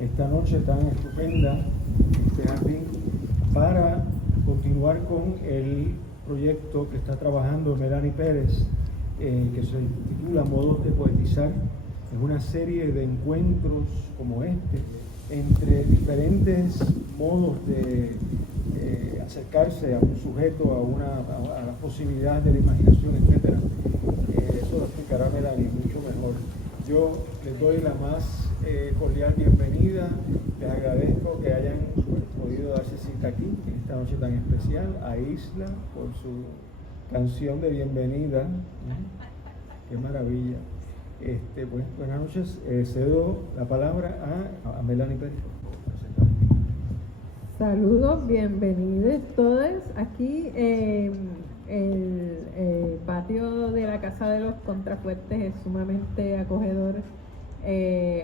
esta noche tan estupenda, este jardín, para continuar con el proyecto que está trabajando Melanie Pérez, que se titula Modos de Poetizar. Es una serie de encuentros como este, entre diferentes modos de acercarse a un sujeto, a las posibilidades de la imaginación, etc. Eso lo explicará Melanie mucho mejor. Yo les doy la más cordial bienvenida. Les agradezco que hayan podido darse cita aquí, en esta noche tan especial, a Isla por su canción de bienvenida. Qué maravilla. Buenas noches. Cedo la palabra a Melanie Pérez. Saludos, bienvenidos todos aquí. El patio de la Casa de los Contrafuertes es sumamente acogedor,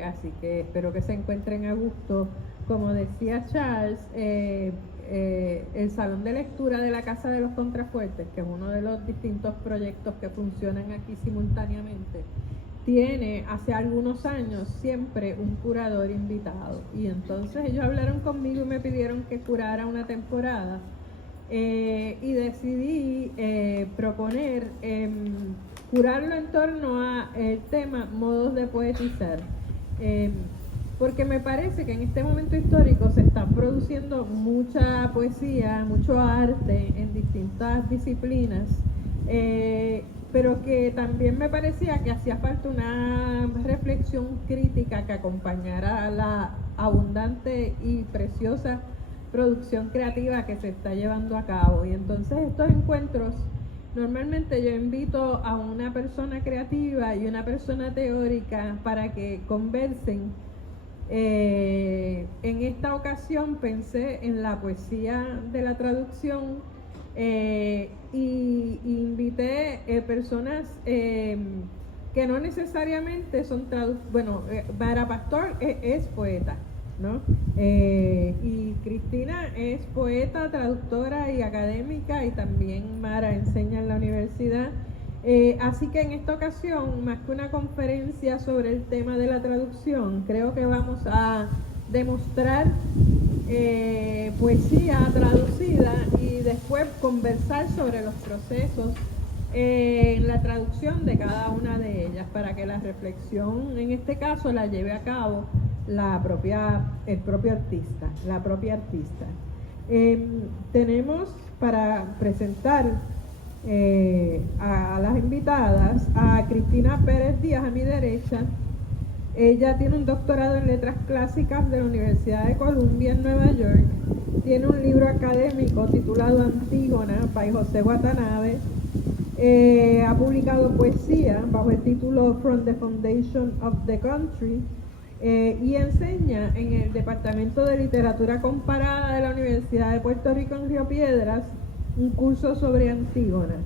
así que espero que se encuentren a gusto. Como decía Charles, el Salón de Lectura de la Casa de los Contrafuertes, que es uno de los distintos proyectos que funcionan aquí simultáneamente, tiene hace algunos años siempre un curador invitado, y entonces ellos hablaron conmigo y me pidieron que curara una temporada, y decidí proponer curarlo en torno a el tema modos de poetizar, porque me parece que en este momento histórico se está produciendo mucha poesía, mucho arte en distintas disciplinas, pero que también me parecía que hacía falta una reflexión crítica que acompañara a la abundante y preciosa producción creativa que se está llevando a cabo. Y entonces estos encuentros, normalmente yo invito a una persona creativa y una persona teórica para que conversen. En esta ocasión pensé en la poesía de la traducción, y invité personas que no necesariamente son Mara Pastor es poeta, ¿no? Y Cristina es poeta, traductora y académica, y también Mara enseña en la universidad. Así que en esta ocasión, más que una conferencia sobre el tema de la traducción, creo que vamos a demostrar poesía traducida y después conversar sobre los procesos en la traducción de cada una de ellas, para que la reflexión en este caso la lleve a cabo el propio artista, la propia artista. Tenemos para presentar a las invitadas a Cristina Pérez Díaz a mi derecha. Ella tiene un doctorado en letras clásicas de la Universidad de Columbia en Nueva York. Tiene un libro académico titulado Antígona by José Watanabe. Ha publicado poesía bajo el título From the Foundation of the Country, y enseña en el Departamento de Literatura Comparada de la Universidad de Puerto Rico en Río Piedras un curso sobre Antígona.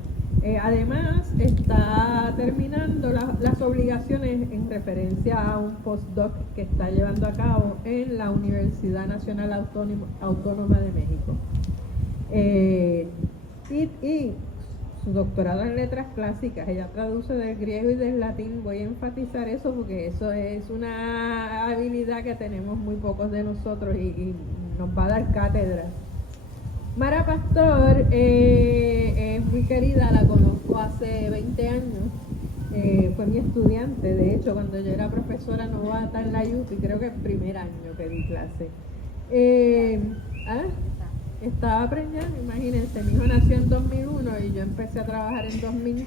Además, está terminando las obligaciones en referencia a un postdoc que está llevando a cabo en la Universidad Nacional Autónoma de México. Y su doctorado en letras clásicas, ella traduce del griego y del latín. Voy a enfatizar eso porque eso es una habilidad que tenemos muy pocos de nosotros y nos va a dar cátedra. Mara Pastor es muy querida, la conozco hace 20 años, fue mi estudiante, de hecho, cuando yo era profesora novata en la UPI, creo que el primer año que di clase. Estaba preñada, imagínense, mi hijo nació en 2001 y yo empecé a trabajar en 2000.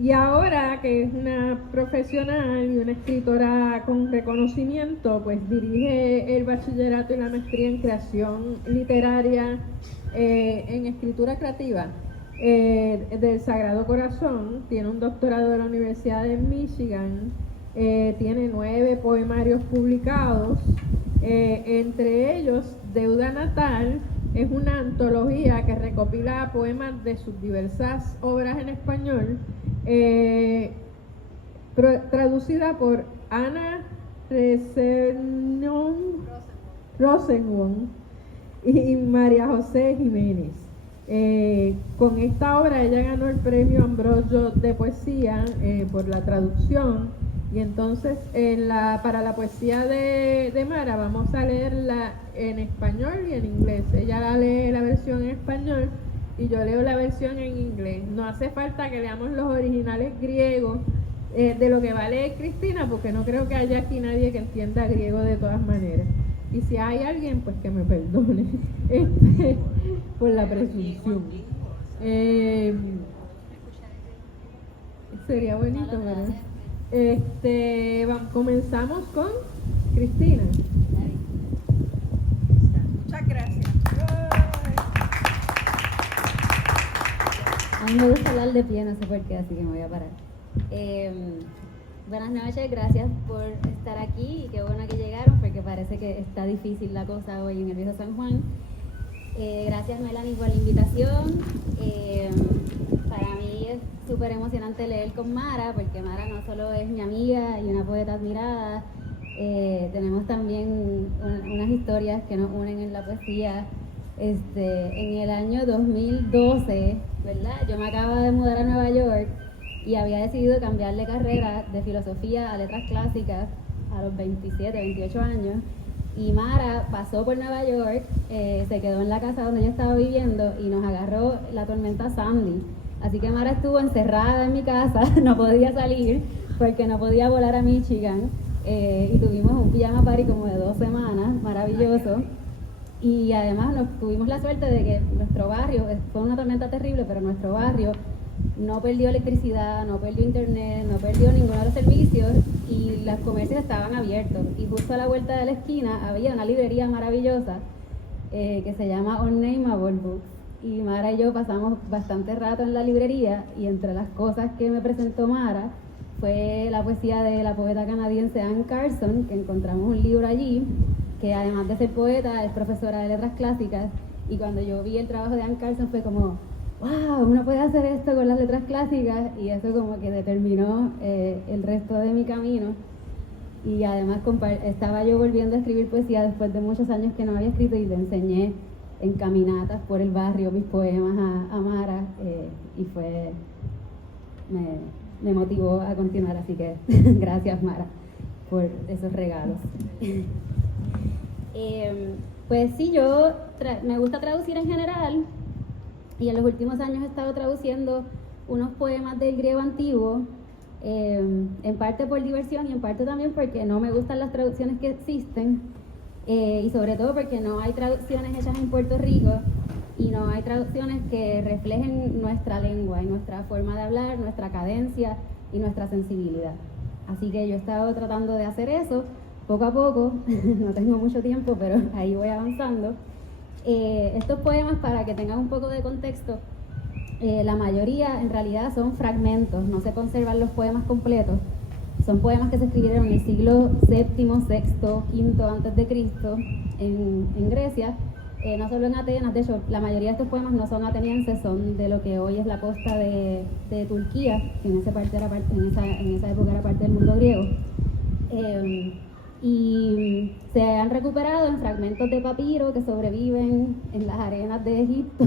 Y ahora que es una profesional y una escritora con reconocimiento, pues dirige el bachillerato y la maestría en creación literaria, en escritura creativa, del Sagrado Corazón. Tiene un doctorado de la Universidad de Michigan, tiene 9 poemarios publicados, entre ellos Deuda Natal. Es una antología que recopila poemas de sus diversas obras en español, traducida por Ana Rosenwong y María José Jiménez. Con esta obra ella ganó el premio Ambrosio de poesía por la traducción, Y entonces para la poesía de Mara vamos a leerla en español y en inglés. Ella lee la versión en español y yo leo la versión en inglés. No hace falta que leamos los originales griegos de lo que va a leer Cristina, porque no creo que haya aquí nadie que entienda griego de todas maneras. Y si hay alguien, pues que me perdone por la presunción. Sería bonito, ¿verdad? Comenzamos con Cristina. Muchas gracias. A mí me gusta hablar de pie, no sé por qué, así que me voy a parar. Buenas noches, gracias por estar aquí y qué bueno que llegaron porque parece que está difícil la cosa hoy en el Viejo San Juan. Gracias Melanie por la invitación. Para mí es súper emocionante leer con Mara porque Mara no solo es mi amiga y una poeta admirada, tenemos también unas historias que nos unen en la poesía. En el año 2012, ¿verdad? Yo me acababa de mudar a Nueva York y había decidido cambiar de carrera de filosofía a letras clásicas a los 27, 28 años. Y Mara pasó por Nueva York, se quedó en la casa donde yo estaba viviendo y nos agarró la tormenta Sandy. Así que Mara estuvo encerrada en mi casa, no podía salir porque no podía volar a Michigan. Y tuvimos un pijama party como de 2 semanas, maravilloso. Y además tuvimos la suerte de que nuestro barrio, fue una tormenta terrible, pero nuestro barrio no perdió electricidad, no perdió internet, no perdió ninguno de los servicios y los comercios estaban abiertos. Y justo a la vuelta de la esquina había una librería maravillosa que se llama Unnameable Books. Y Mara y yo pasamos bastante rato en la librería y entre las cosas que me presentó Mara fue la poesía de la poeta canadiense Anne Carson, que encontramos un libro allí, que además de ser poeta es profesora de letras clásicas, y cuando yo vi el trabajo de Anne Carson fue como, wow, uno puede hacer esto con las letras clásicas, y eso como que determinó el resto de mi camino. Y además estaba yo volviendo a escribir poesía después de muchos años que no había escrito y le enseñé en caminatas por el barrio mis poemas a Mara y me motivó a continuar, así que gracias Mara por esos regalos. Pues sí, yo me gusta traducir en general y en los últimos años he estado traduciendo unos poemas del griego antiguo, en parte por diversión y en parte también porque no me gustan las traducciones que existen y sobre todo porque no hay traducciones hechas en Puerto Rico y no hay traducciones que reflejen nuestra lengua y nuestra forma de hablar, nuestra cadencia y nuestra sensibilidad. Así que yo he estado tratando de hacer eso poco a poco, no tengo mucho tiempo, pero ahí voy avanzando. Estos poemas, para que tengan un poco de contexto, la mayoría en realidad son fragmentos, no se conservan los poemas completos. Son poemas que se escribieron en el siglo VII, VI, V antes de Cristo en Grecia, no solo en Atenas. De hecho, la mayoría de estos poemas no son atenienses, son de lo que hoy es la costa de Turquía, que en esa época era parte del mundo griego. Y se han recuperado en fragmentos de papiro que sobreviven en las arenas de Egipto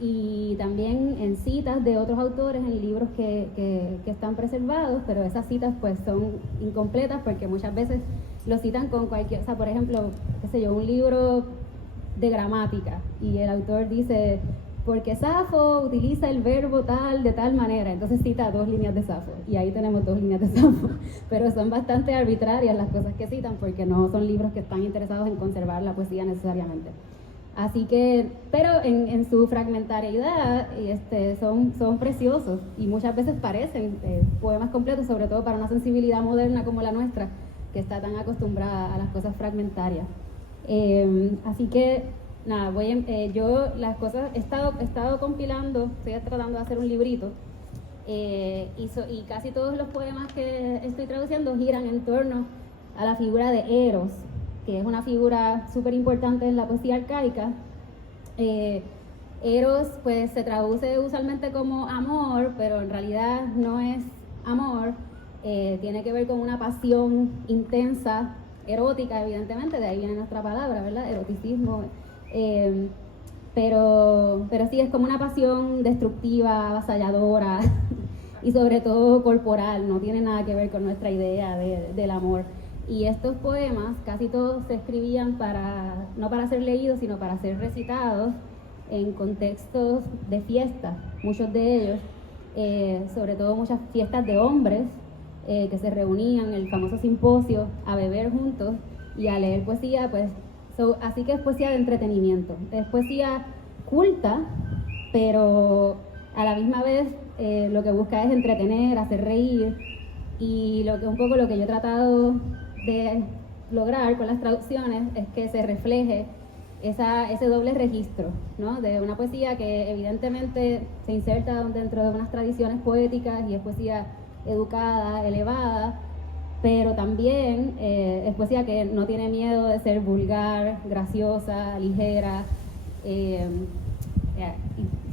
y también en citas de otros autores en libros que están preservados, pero esas citas pues son incompletas porque muchas veces lo citan con cualquier, o sea, por ejemplo, qué sé yo, un libro de gramática y el autor dice porque Safo utiliza el verbo tal de tal manera, entonces cita 2 líneas de Safo y ahí tenemos 2 líneas de Safo, pero son bastante arbitrarias las cosas que citan porque no son libros que están interesados en conservar la poesía necesariamente. Así que, pero en su fragmentariedad son preciosos y muchas veces parecen poemas completos, sobre todo para una sensibilidad moderna como la nuestra, que está tan acostumbrada a las cosas fragmentarias. Así que nada, yo las cosas he estado compilando, estoy tratando de hacer un librito y casi todos los poemas que estoy traduciendo giran en torno a la figura de Eros, que es una figura súper importante en la poesía arcaica. Eros pues se traduce usualmente como amor, pero en realidad no es amor, tiene que ver con una pasión intensa, erótica evidentemente, de ahí viene nuestra palabra, ¿verdad? Eroticismo. Pero sí, es como una pasión destructiva, avasalladora, y sobre todo corporal, no tiene nada que ver con nuestra idea del amor. Y estos poemas casi todos se escribían no para ser leídos, sino para ser recitados en contextos de fiesta, muchos de ellos, sobre todo muchas fiestas de hombres que se reunían en el famoso simposio a beber juntos y a leer poesía, pues así que es poesía de entretenimiento, es poesía culta, pero a la misma vez lo que busca es entretener, hacer reír, y un poco lo que yo he tratado de lograr con las traducciones es que se refleje ese doble registro, ¿no? De una poesía que evidentemente se inserta dentro de unas tradiciones poéticas y es poesía educada, elevada, pero también es poesía que no tiene miedo de ser vulgar, graciosa, ligera, o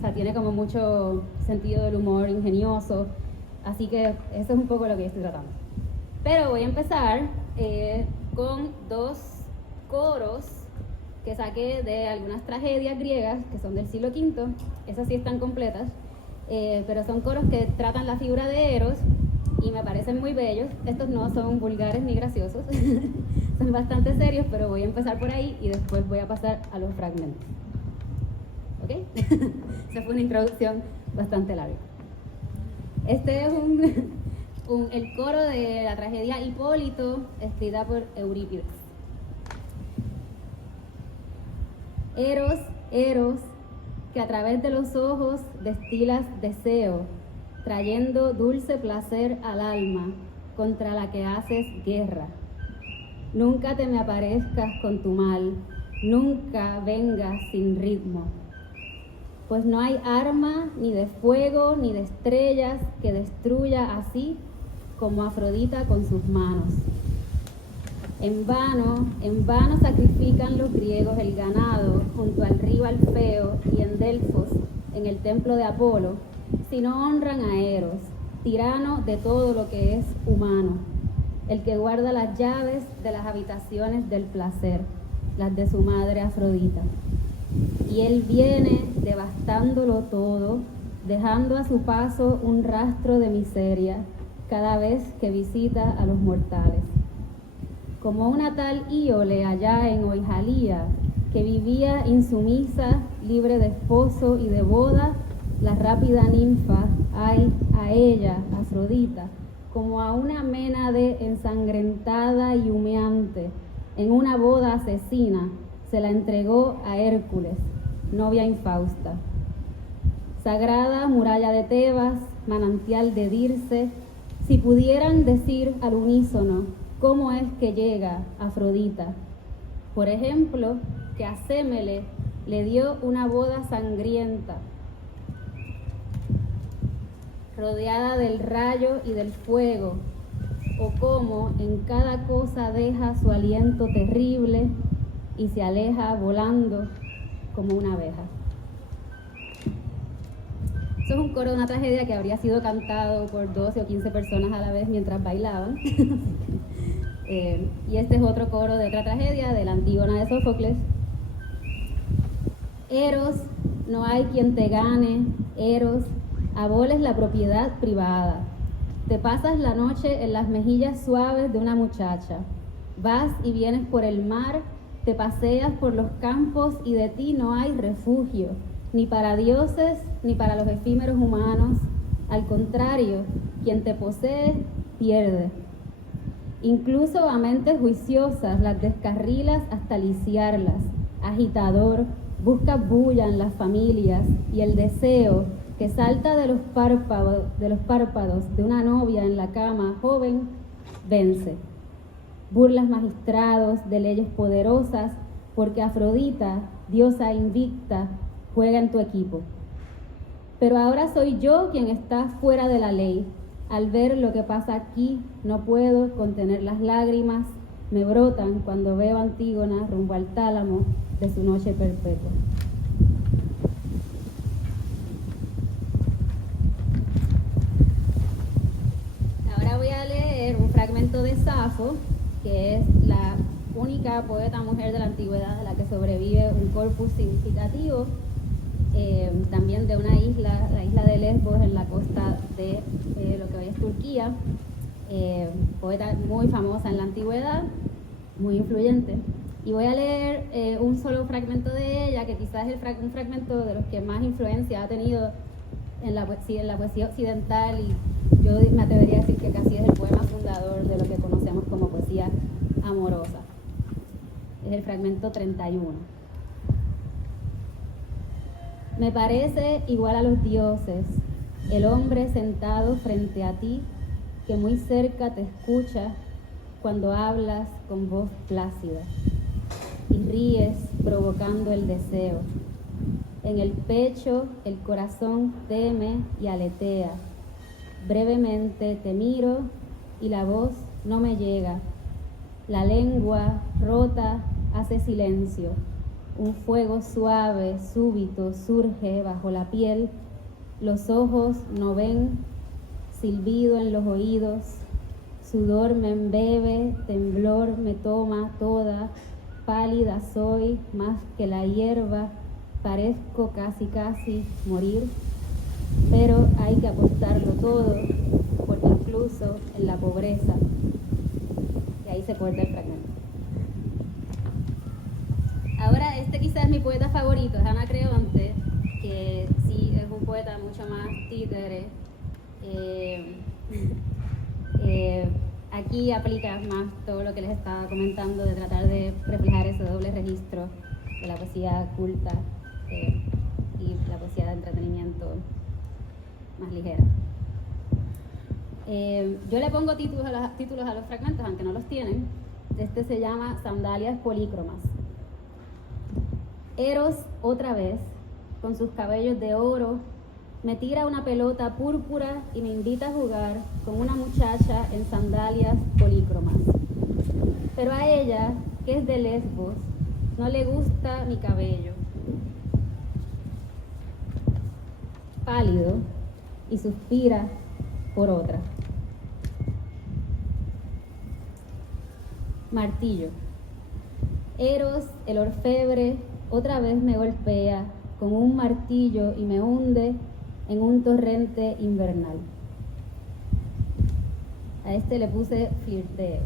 sea, tiene como mucho sentido del humor ingenioso, así que eso es un poco lo que yo estoy tratando. Pero voy a empezar con dos coros que saqué de algunas tragedias griegas que son del siglo V, esas sí están completas, pero son coros que tratan la figura de Eros y me parecen muy bellos. Estos no son vulgares ni graciosos, son bastante serios, pero voy a empezar por ahí y después voy a pasar a los fragmentos. ¿Ok? Esa fue una introducción bastante larga. Este es el coro de la tragedia Hipólito, escrita por Eurípides. Eros, Eros, que a través de los ojos destilas deseo, trayendo dulce placer al alma contra la que haces guerra. Nunca te me aparezcas con tu mal, nunca vengas sin ritmo, pues no hay arma ni de fuego ni de estrellas que destruya así como Afrodita con sus manos. En vano sacrifican los griegos el ganado junto al río Alfeo y en Delfos, en el templo de Apolo, si no honran a Eros, tirano de todo lo que es humano, el que guarda las llaves de las habitaciones del placer, las de su madre Afrodita. Y él viene devastándolo todo, dejando a su paso un rastro de miseria cada vez que visita a los mortales. Como una tal Íole allá en Oijalía, que vivía insumisa, libre de esposo y de boda, la rápida ninfa, ay, a ella, Afrodita, como a una Ménade ensangrentada y humeante, en una boda asesina, se la entregó a Hércules, novia infausta. Sagrada muralla de Tebas, manantial de Dirce, si pudieran decir al unísono cómo es que llega Afrodita. Por ejemplo, que a Sémele le dio una boda sangrienta, rodeada del rayo y del fuego, o cómo en cada cosa deja su aliento terrible y se aleja volando como una abeja. Eso es un coro de una tragedia que habría sido cantado por 12 o 15 personas a la vez mientras bailaban. Y este es otro coro de otra tragedia, de la Antígona de Sófocles. Eros, no hay quien te gane, Eros, aboles la propiedad privada. Te pasas la noche en las mejillas suaves de una muchacha. Vas y vienes por el mar, te paseas por los campos y de ti no hay refugio, ni para dioses ni para los efímeros humanos. Al contrario, quien te posee, pierde. Incluso a mentes juiciosas las descarrilas hasta lisiarlas. Agitador, busca bulla en las familias y el deseo que salta de los párpados de una novia en la cama joven, vence. Burlas magistrados de leyes poderosas, porque Afrodita, diosa invicta, juega en tu equipo. Pero ahora soy yo quien está fuera de la ley. Al ver lo que pasa aquí, no puedo contener las lágrimas, me brotan cuando veo a Antígona rumbo al tálamo de su noche perpetua. Ahora voy a leer un fragmento de Safo, que es la única poeta mujer de la antigüedad de la que sobrevive un corpus significativo, también de una isla, la isla de Lesbos, en la costa de lo que hoy es Turquía, poeta muy famosa en la antigüedad, muy influyente. Y voy a leer un solo fragmento de ella, que quizás es un fragmento de los que más influencia ha tenido en la poesía occidental, y yo me atrevería a decir que casi es el poema fundador de lo que conocemos como poesía amorosa. Es el fragmento 31. Me parece igual a los dioses, el hombre sentado frente a ti, que muy cerca te escucha cuando hablas con voz plácida y ríes provocando el deseo. En el pecho el corazón teme y aletea. Brevemente te miro y la voz no me llega. La lengua rota hace silencio. Un fuego suave, súbito, surge bajo la piel. Los ojos no ven, silbido en los oídos. Sudor me embebe, temblor me toma toda. Pálida soy más que la hierba. Parezco casi morir. Pero hay que apostarlo todo, porque incluso en la pobreza. Y ahí se corta el fragmento. Ahora, este quizás es mi poeta favorito, es Anacreonte, que sí es un poeta mucho más títere. Aquí aplica más todo lo que les estaba comentando, de tratar de reflejar ese doble registro de la poesía culta y la poesía de entretenimiento más ligera. Yo le pongo títulos a los fragmentos, aunque no los tienen. Este se llama Sandalias Polícromas. Eros, otra vez, con sus cabellos de oro, me tira una pelota púrpura y me invita a jugar con una muchacha en sandalias polícromas. Pero a ella, que es de Lesbos, no le gusta mi cabello. Pálido, y suspira por otra. Martillo. Eros, el orfebre, otra vez me golpea con un martillo y me hunde en un torrente invernal. A este le puse flirteo.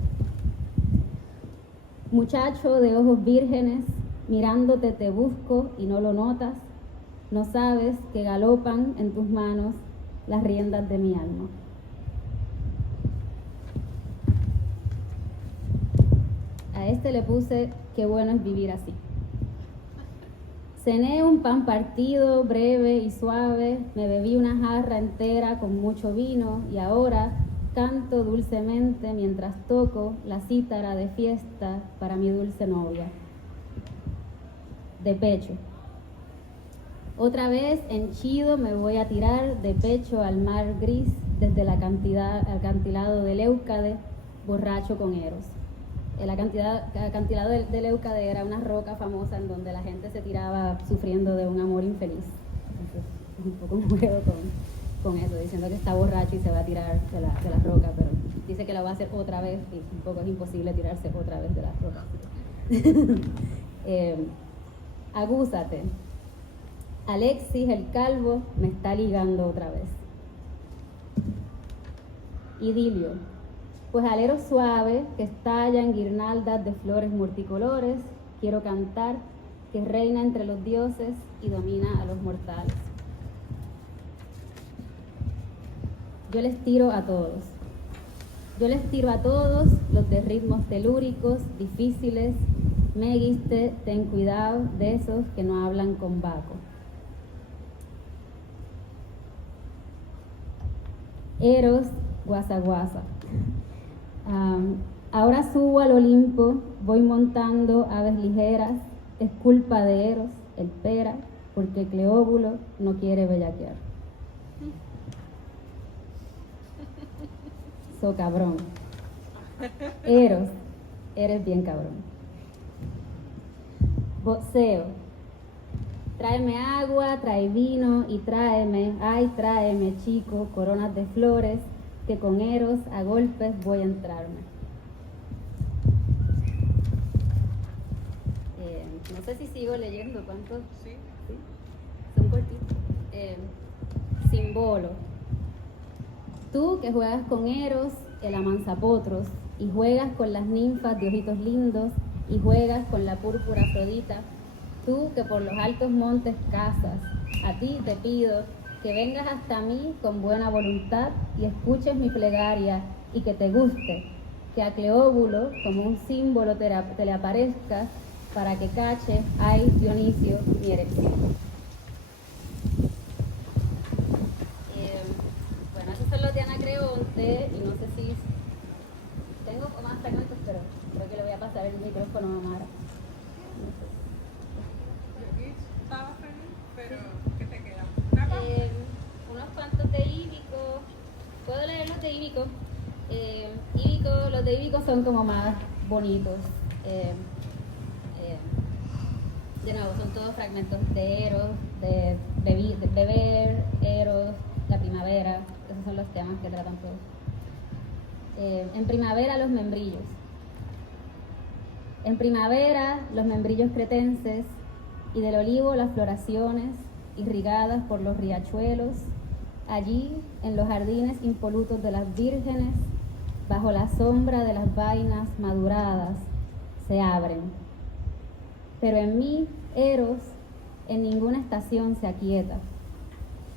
Muchacho de ojos vírgenes, mirándote te busco y no lo notas. No sabes que galopan en tus manos las riendas de mi alma. A este le puse qué bueno es vivir así. Cené un pan partido, breve y suave, me bebí una jarra entera con mucho vino y ahora canto dulcemente mientras toco la cítara de fiesta para mi dulce novia. De pecho. Otra vez henchido me voy a tirar de pecho al mar gris desde el acantilado de Leucade, borracho con Eros. El acantilado de Leucade era una roca famosa en donde la gente se tiraba sufriendo de un amor infeliz. Entonces, un poco un juego con eso, diciendo que está borracho y se va a tirar de la roca, pero dice que lo va a hacer otra vez y un poco es imposible tirarse otra vez de las rocas. Agúzate. Alexis, el calvo, me está ligando otra vez. Idilio. Pues alero suave que estalla en guirnaldas de flores multicolores, quiero cantar que reina entre los dioses y domina a los mortales. Yo les tiro a todos. Yo les tiro a todos los de ritmos telúricos, difíciles. Meguiste, ten cuidado de esos que no hablan con Baco. Eros, guasa guasa. Ahora subo al Olimpo, voy montando aves ligeras, es culpa de Eros, el pera, porque Cleóbulo no quiere bellaquear. So cabrón. Eros, eres bien cabrón. Boxeo. Tráeme agua, trae vino y tráeme chico, coronas de flores, que con Eros a golpes voy a entrarme. No sé si sigo leyendo, ¿cuántos? Sí. son cortitos. Simbolo. Tú que juegas con Eros, el amansapotros, y juegas con las ninfas de ojitos lindos, y juegas con la púrpura Afrodita, tú que por los altos montes cazas, a ti te pido que vengas hasta mí con buena voluntad y escuches mi plegaria y que te guste, que a Cleóbulo como un símbolo te le aparezcas para que cache, ay Dionisio, mi erección. Bueno, esos son los de Anacreonte y no sé si tengo más fragmentos, pero creo que le voy a pasar el micrófono a Mara. No sé. Estaba feliz, pero ¿qué te queda? Unos cuantos de Íbico. ¿Puedo leer los de Íbico? Los de Íbico son como más bonitos. De nuevo, son todos fragmentos de Eros, de beber, Eros, la primavera. Esos son los temas que tratan todos. En primavera, los membrillos. En primavera, los membrillos cretenses, y del olivo las floraciones, irrigadas por los riachuelos, allí, en los jardines impolutos de las vírgenes, bajo la sombra de las vainas maduradas, se abren. Pero en mí, Eros, en ninguna estación se aquieta.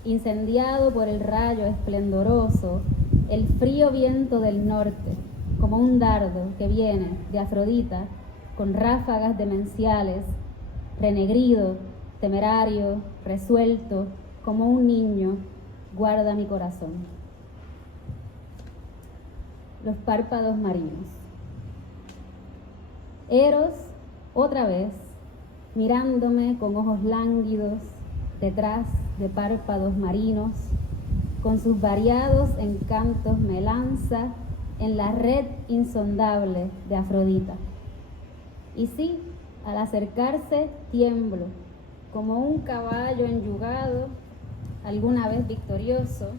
Incendiado por el rayo esplendoroso, el frío viento del norte, como un dardo que viene de Afrodita, con ráfagas demenciales, renegrido, temerario, resuelto, como un niño, guarda mi corazón. Los párpados marinos. Eros, otra vez, mirándome con ojos lánguidos, detrás de párpados marinos, con sus variados encantos me lanza en la red insondable de Afrodita. Y sí, al acercarse tiemblo, como un caballo enyugado, alguna vez victorioso,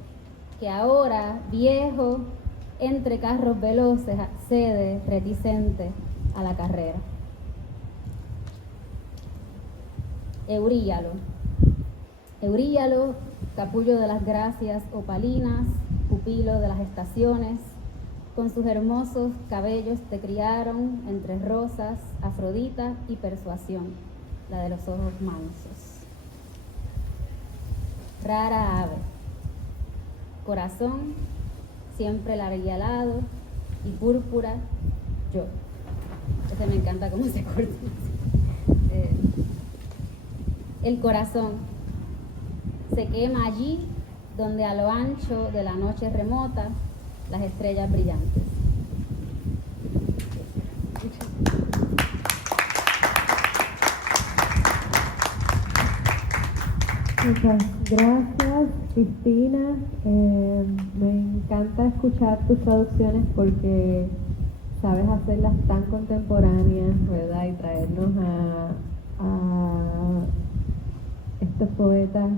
que ahora, viejo, entre carros veloces, accede reticente a la carrera. Euríalo. Euríalo, capullo de las gracias opalinas, pupilo de las estaciones, con sus hermosos cabellos te criaron entre rosas, Afrodita y persuasión, la de los ojos mansos. Rara ave, corazón, siempre larguialado y púrpura, yo. Ese me encanta cómo se corta. El corazón se quema allí donde a lo ancho de la noche remota las estrellas brillantes. Muchas gracias, Cristina. Me encanta escuchar tus traducciones porque sabes hacerlas tan contemporáneas, ¿verdad? Y traernos a estos poetas,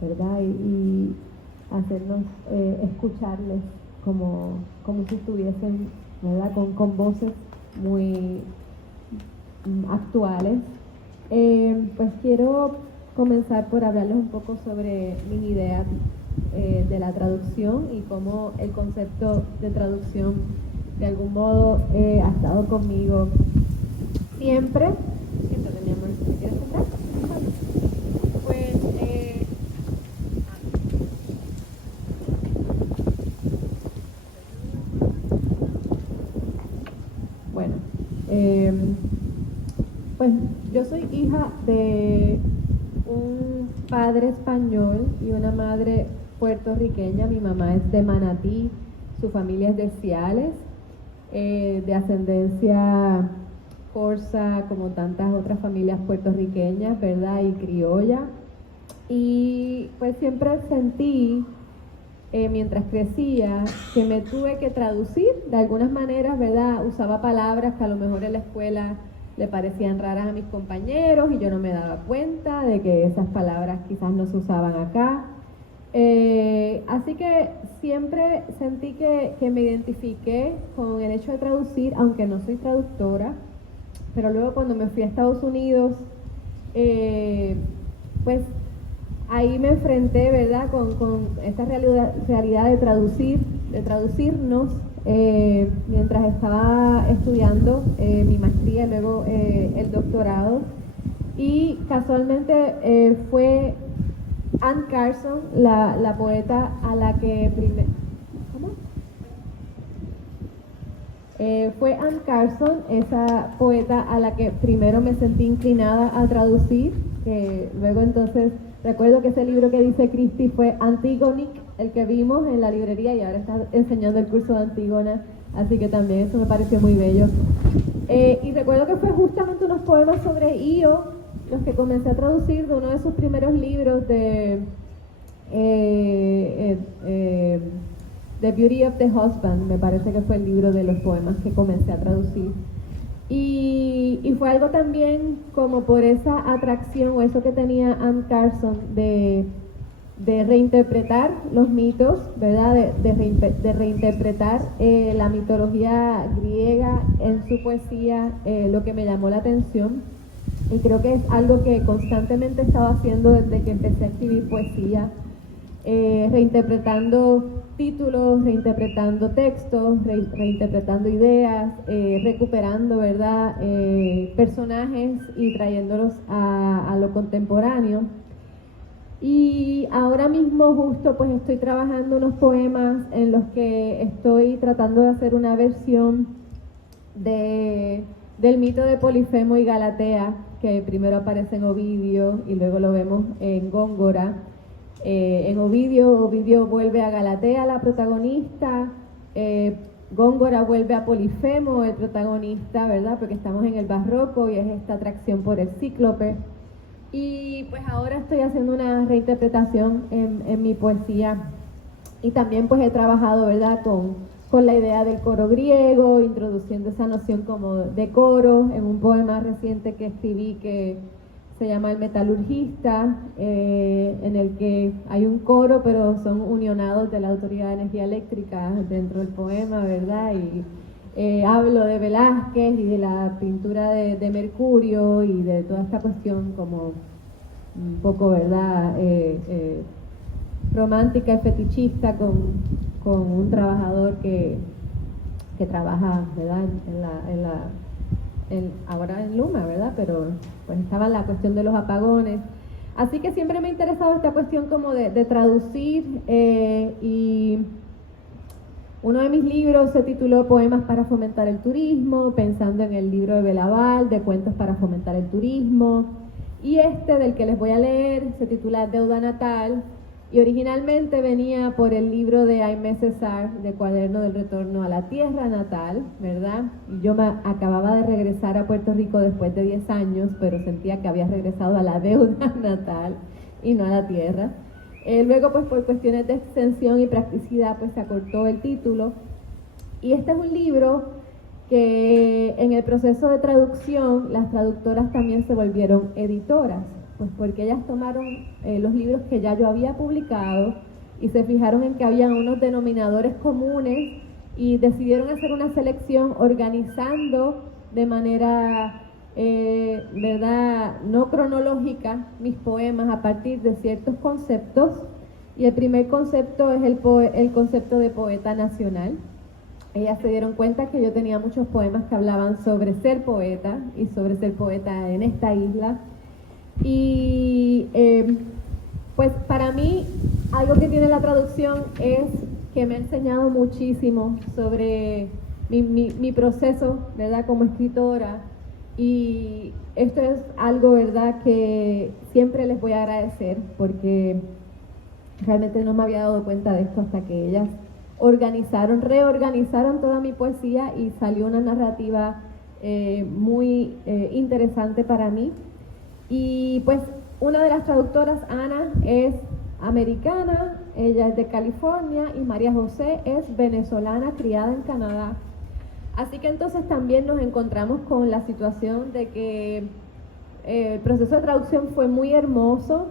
¿verdad? Y hacernos escucharles como si estuviesen, ¿verdad? Con voces muy actuales. Pues quiero comenzar por hablarles un poco sobre mis ideas de la traducción y cómo el concepto de traducción de algún modo ha estado conmigo siempre. Siéntate, mi amor, ¿te quieres sentar? Pues bueno, pues yo soy hija de un padre español y una madre puertorriqueña. Mi mamá es de Manatí, su familia es de Ciales, de ascendencia corsa, como tantas otras familias puertorriqueñas, ¿verdad? Y criolla. Y pues siempre sentí, mientras crecía, que me tuve que traducir de algunas maneras, ¿verdad? Usaba palabras que a lo mejor en la escuela le parecían raras a mis compañeros y yo no me daba cuenta de que esas palabras quizás no se usaban acá. Así que siempre sentí que me identifiqué con el hecho de traducir, aunque no soy traductora, pero luego cuando me fui a Estados Unidos pues ahí me enfrenté, ¿verdad?, con esta realidad de traducirnos mientras estaba estudiando mi maestría y luego el doctorado. Y casualmente fue Anne Carson, la poeta a la que fue Anne Carson, esa poeta a la que primero me sentí inclinada a traducir, que luego entonces recuerdo que ese libro que dice Christie fue Antigonic, el que vimos en la librería, y ahora está enseñando el curso de Antígona, así que también eso me pareció muy bello. Y recuerdo que fue justamente unos poemas sobre Io los que comencé a traducir de uno de sus primeros libros de The Beauty of the Husband, me parece que fue el libro de los poemas que comencé a traducir. Y fue algo también como por esa atracción o eso que tenía Anne Carson de reinterpretar los mitos, ¿verdad? De reinterpretar la mitología griega en su poesía, lo que me llamó la atención. Y creo que es algo que constantemente he estado haciendo desde que empecé a escribir poesía, reinterpretando títulos, reinterpretando textos, reinterpretando ideas, recuperando, ¿verdad?, personajes y trayéndolos a lo contemporáneo. Y ahora mismo justo pues estoy trabajando unos poemas en los que estoy tratando de hacer una versión del mito de Polifemo y Galatea, que primero aparece en Ovidio y luego lo vemos en Góngora. En Ovidio vuelve a Galatea, la protagonista, Góngora vuelve a Polifemo, el protagonista, ¿verdad?, porque estamos en el barroco y es esta atracción por el cíclope. Y pues ahora estoy haciendo una reinterpretación en mi poesía, y también pues he trabajado, ¿verdad?, con la idea del coro griego, introduciendo esa noción como de coro en un poema reciente que escribí que se llama El Metalurgista, en el que hay un coro, pero son unionados de la Autoridad de Energía Eléctrica dentro del poema, ¿verdad? Y hablo de Velázquez y de la pintura de Mercurio y de toda esta cuestión como un poco, ¿verdad?, romántica y fetichista con un trabajador que trabaja, ¿verdad?, ahora en Luma, ¿verdad?, pero pues estaba la cuestión de los apagones. Así que siempre me ha interesado esta cuestión como de traducir, y uno de mis libros se tituló Poemas para fomentar el turismo, pensando en el libro de Belaval, de cuentos para fomentar el turismo, y este del que les voy a leer se titula Deuda Natal, y originalmente venía por el libro de Aimé Césaire, de Cuaderno del Retorno a la Tierra Natal, ¿verdad? Y yo me acababa de regresar a Puerto Rico después de 10 años, pero sentía que había regresado a la deuda natal y no a la tierra. Luego, pues por cuestiones de extensión y practicidad, pues se acortó el título. Y este es un libro que en el proceso de traducción, las traductoras también se volvieron editoras, pues porque ellas tomaron los libros que ya yo había publicado y se fijaron en que había unos denominadores comunes y decidieron hacer una selección organizando de manera, ¿verdad?, no cronológica mis poemas a partir de ciertos conceptos. Y el primer concepto es el concepto de poeta nacional. Ellas se dieron cuenta que yo tenía muchos poemas que hablaban sobre ser poeta y sobre ser poeta en esta isla. Y pues para mí algo que tiene la traducción es que me ha enseñado muchísimo sobre mi proceso, ¿verdad?, como escritora, y esto es algo, ¿verdad?, que siempre les voy a agradecer, porque realmente no me había dado cuenta de esto hasta que ellas reorganizaron toda mi poesía y salió una narrativa muy interesante para mí. Y pues una de las traductoras, Ana, es americana, ella es de California, y María José es venezolana, criada en Canadá. Así que entonces también nos encontramos con la situación de que el proceso de traducción fue muy hermoso,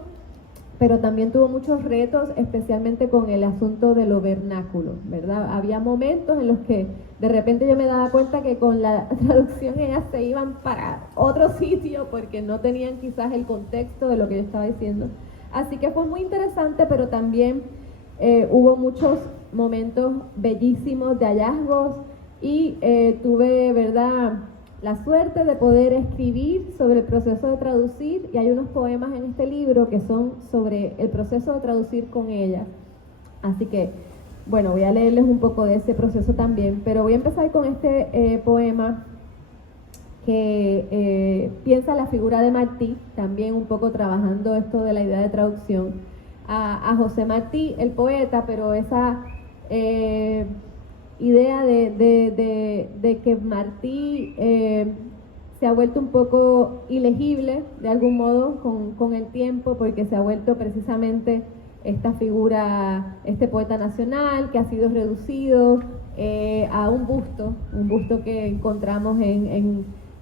pero también tuvo muchos retos, especialmente con el asunto de lo vernáculo, ¿verdad? Había momentos en los que de repente yo me daba cuenta que con la traducción ellas se iban para otro sitio porque no tenían quizás el contexto de lo que yo estaba diciendo. Así que fue muy interesante, pero también hubo muchos momentos bellísimos de hallazgos y tuve, ¿verdad?, la suerte de poder escribir sobre el proceso de traducir, y hay unos poemas en este libro que son sobre el proceso de traducir con ella. Así que, bueno, voy a leerles un poco de ese proceso también, pero voy a empezar con este poema que piensa la figura de Martí, también un poco trabajando esto de la idea de traducción, a José Martí, el poeta, pero esa idea de que Martí se ha vuelto un poco ilegible de algún modo con el tiempo, porque se ha vuelto precisamente esta figura, este poeta nacional que ha sido reducido a un busto que encontramos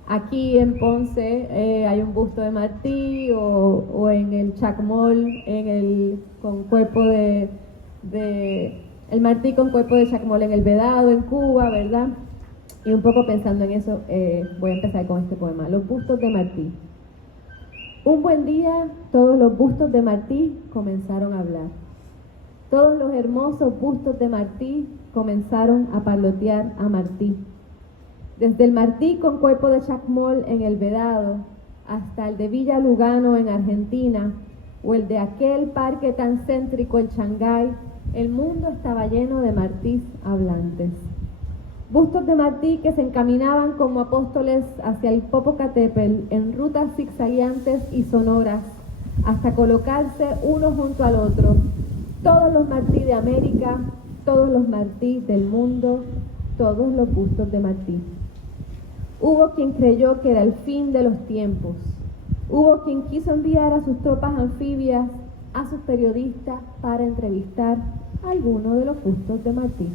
aquí en Ponce. Hay un busto de Martí, o en el Chacmol, con cuerpo de el Martí con cuerpo de Chacmol en el Vedado, en Cuba, ¿verdad? Y un poco pensando en eso, voy a empezar con este poema. Los bustos de Martí. Un buen día, todos los bustos de Martí comenzaron a hablar. Todos los hermosos bustos de Martí comenzaron a parlotear a Martí. Desde el Martí con cuerpo de Chacmol en el Vedado, hasta el de Villa Lugano en Argentina, o el de aquel parque tan céntrico en Shanghái, el mundo estaba lleno de Martís hablantes. Bustos de Martí que se encaminaban como apóstoles hacia el Popocatépetl en rutas zigzagueantes y sonoras, hasta colocarse uno junto al otro. Todos los Martí de América, todos los Martí del mundo, todos los bustos de Martí. Hubo quien creyó que era el fin de los tiempos. Hubo quien quiso enviar a sus tropas anfibias, a sus periodistas, para entrevistar a alguno de los bustos de Martí.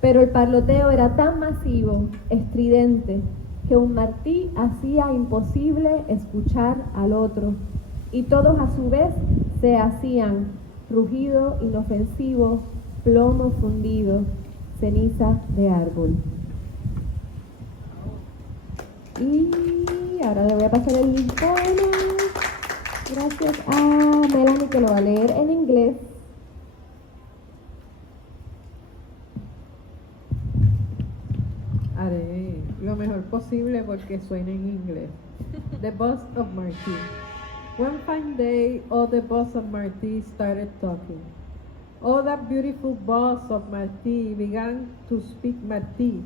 Pero el parloteo era tan masivo, estridente, que un Martí hacía imposible escuchar al otro, y todos a su vez se hacían rugido inofensivo, plomo fundido, ceniza de árbol. Y ahora le voy a pasar el poema. Gracias a Melanie, que lo va a leer en inglés. Haré lo mejor posible porque suena en inglés. The Bust of Martí. One fine day, all the bust of Martí started talking. All that beautiful bust of Martí began to speak Martí.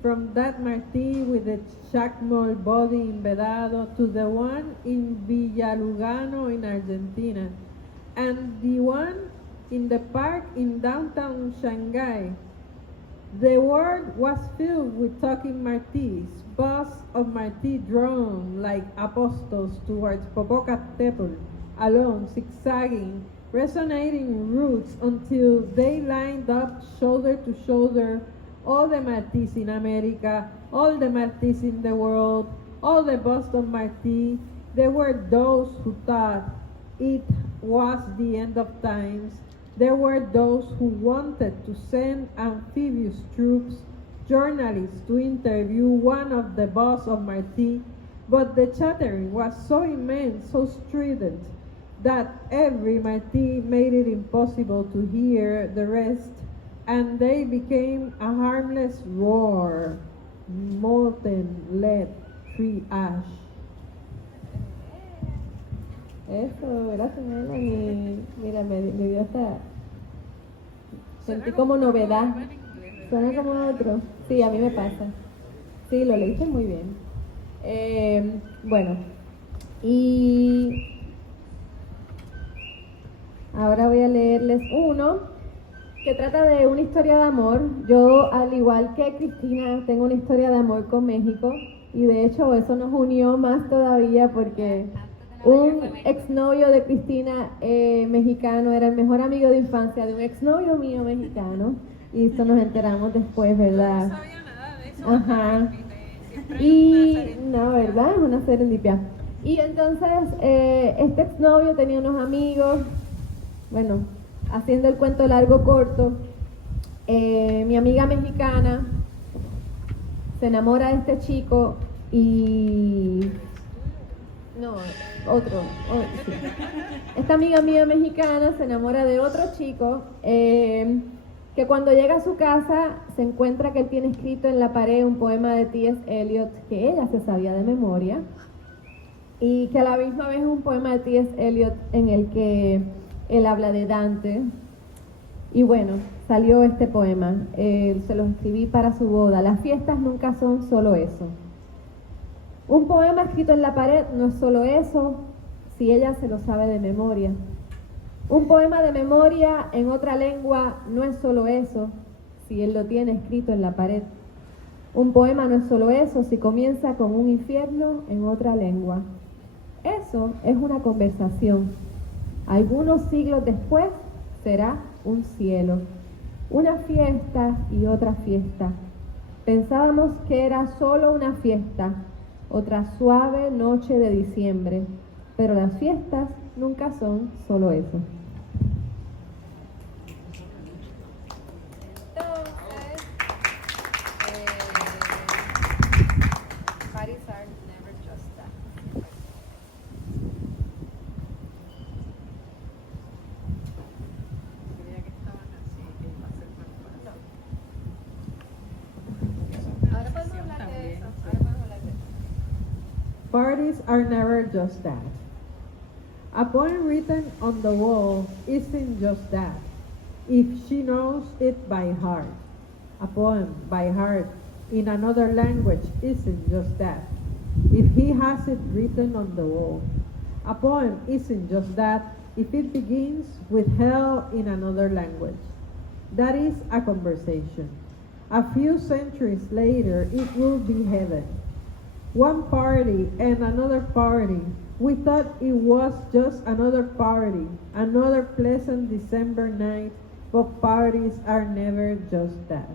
From that Martí with the Chacmol body in Vedado to the one in Villalugano in Argentina, and the one in the park in downtown Shanghai. The world was filled with talking Martís, busts of Martí drawn like apostles towards Popocatépetl, alone, zigzagging, resonating roots until they lined up shoulder to shoulder, all the Martís in America, all the Martís in the world, all the busts of Martí. There were those who thought it was the end of times. There were those who wanted to send amphibious troops, journalists to interview one of the busts of Martí, but the chattering was so immense, so strident, that every Martí made it impossible to hear the rest, and they became a harmless roar, molten lead, tree ash. Eso, gracias Melanie. Mira, me dio hasta... Sentí como novedad. Suena como otro. Sí, a mí me pasa. Sí, lo leíste muy bien. Bueno, y ahora voy a leerles uno que trata de una historia de amor. Yo, al igual que Cristina, tengo una historia de amor con México, y de hecho eso nos unió más todavía porque un exnovio de Cristina mexicano era el mejor amigo de infancia de un exnovio mío mexicano, y esto nos enteramos después, ¿verdad? No sabía nada de eso. Ajá. Siempre hay una Y serendipia. no, ¿verdad? Es una serendipia. Y entonces este exnovio tenía unos amigos, bueno, haciendo el cuento largo corto, mi amiga mexicana se enamora de este chico y... No, sí. Esta amiga mía mexicana se enamora de otro chico que cuando llega a su casa se encuentra que él tiene escrito en la pared un poema de T.S. Eliot que ella se sabía de memoria y que a la misma vez es un poema de T.S. Eliot en el que él habla de Dante. Y bueno, salió este poema, se lo escribí para su boda. Las fiestas nunca son solo eso. Un poema escrito en la pared no es solo eso, si ella se lo sabe de memoria. Un poema de memoria en otra lengua no es solo eso, si él lo tiene escrito en la pared. Un poema no es solo eso, si comienza con un infierno en otra lengua. Eso es una conversación. Algunos siglos después será un cielo, una fiesta y otra fiesta. Pensábamos que era solo una fiesta, otra suave noche de diciembre, pero las fiestas nunca son solo eso. Parties are never just that. Creía que estaban así, que iba a ser más fácil. Ahora podemos hablar de eso. Ahora podemos hablar de eso. Parties are never just that. A poem written on the wall isn't just that, if she knows it by heart. A poem by heart in another language isn't just that, if he has it written on the wall. A poem isn't just that, if it begins with hell in another language. That is a conversation. A few centuries later, it will be heaven. One party and another party. We thought it was just another party, another pleasant December night, but parties are never just that.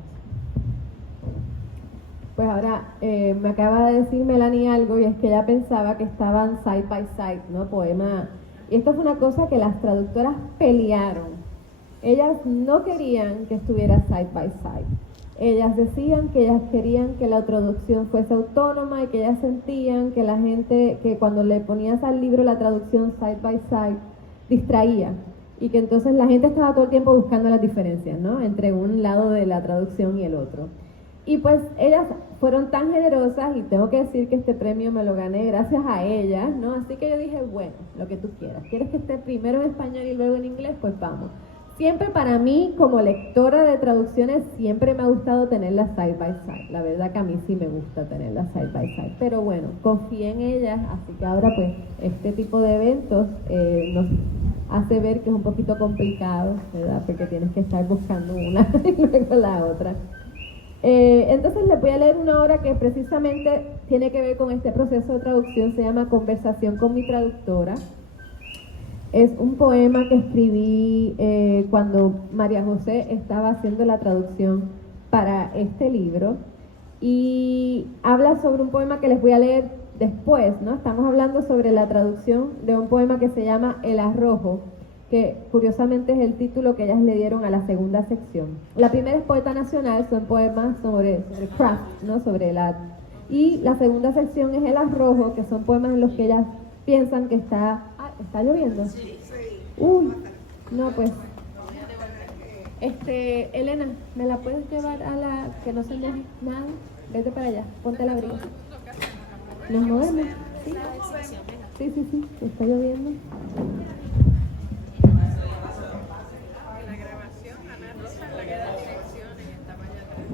Pues ahora me acaba de decir Melanie algo y es que ella pensaba que estaban side by side, ¿no? Poema. Y esto fue una cosa que las traductoras pelearon. Ellas no querían que estuviera side by side. Ellas decían que ellas querían que la traducción fuese autónoma y que ellas sentían que la gente, que cuando le ponías al libro la traducción side by side, distraía. Y que entonces la gente estaba todo el tiempo buscando las diferencias, ¿no? Entre un lado de la traducción y el otro. Y pues ellas fueron tan generosas y tengo que decir que este premio me lo gané gracias a ellas, ¿no? Así que yo dije, bueno, lo que tú quieras. ¿Quieres que esté primero en español y luego en inglés? Pues vamos. Siempre para mí, como lectora de traducciones, siempre me ha gustado tenerlas side by side. La verdad que a mí sí me gusta tenerlas side by side. Pero bueno, confié en ellas, así que ahora pues este tipo de eventos nos hace ver que es un poquito complicado, ¿verdad? Porque tienes que estar buscando una y luego la otra. Entonces les voy a leer una obra que precisamente tiene que ver con este proceso de traducción, se llama Conversación con mi traductora. Es un poema que escribí cuando María José estaba haciendo la traducción para este libro y habla sobre un poema que les voy a leer después, ¿no? Estamos hablando sobre la traducción de un poema que se llama El Arrojo, que curiosamente es el título que ellas le dieron a la segunda sección. La primera es Poeta Nacional, son poemas sobre craft, ¿no? Sobre el arte. Y la segunda sección es El Arrojo, que son poemas en los que ellas piensan que está lloviendo. Sí. Uy, no pues. Elena, ¿me la puedes llevar a la que no se moje nada? Vete para allá, ponte el abrigo. ¿Nos movemos? Sí, sí, está lloviendo. La grabación, Ana Rosa, la que da direcciones, estaba allá atrás.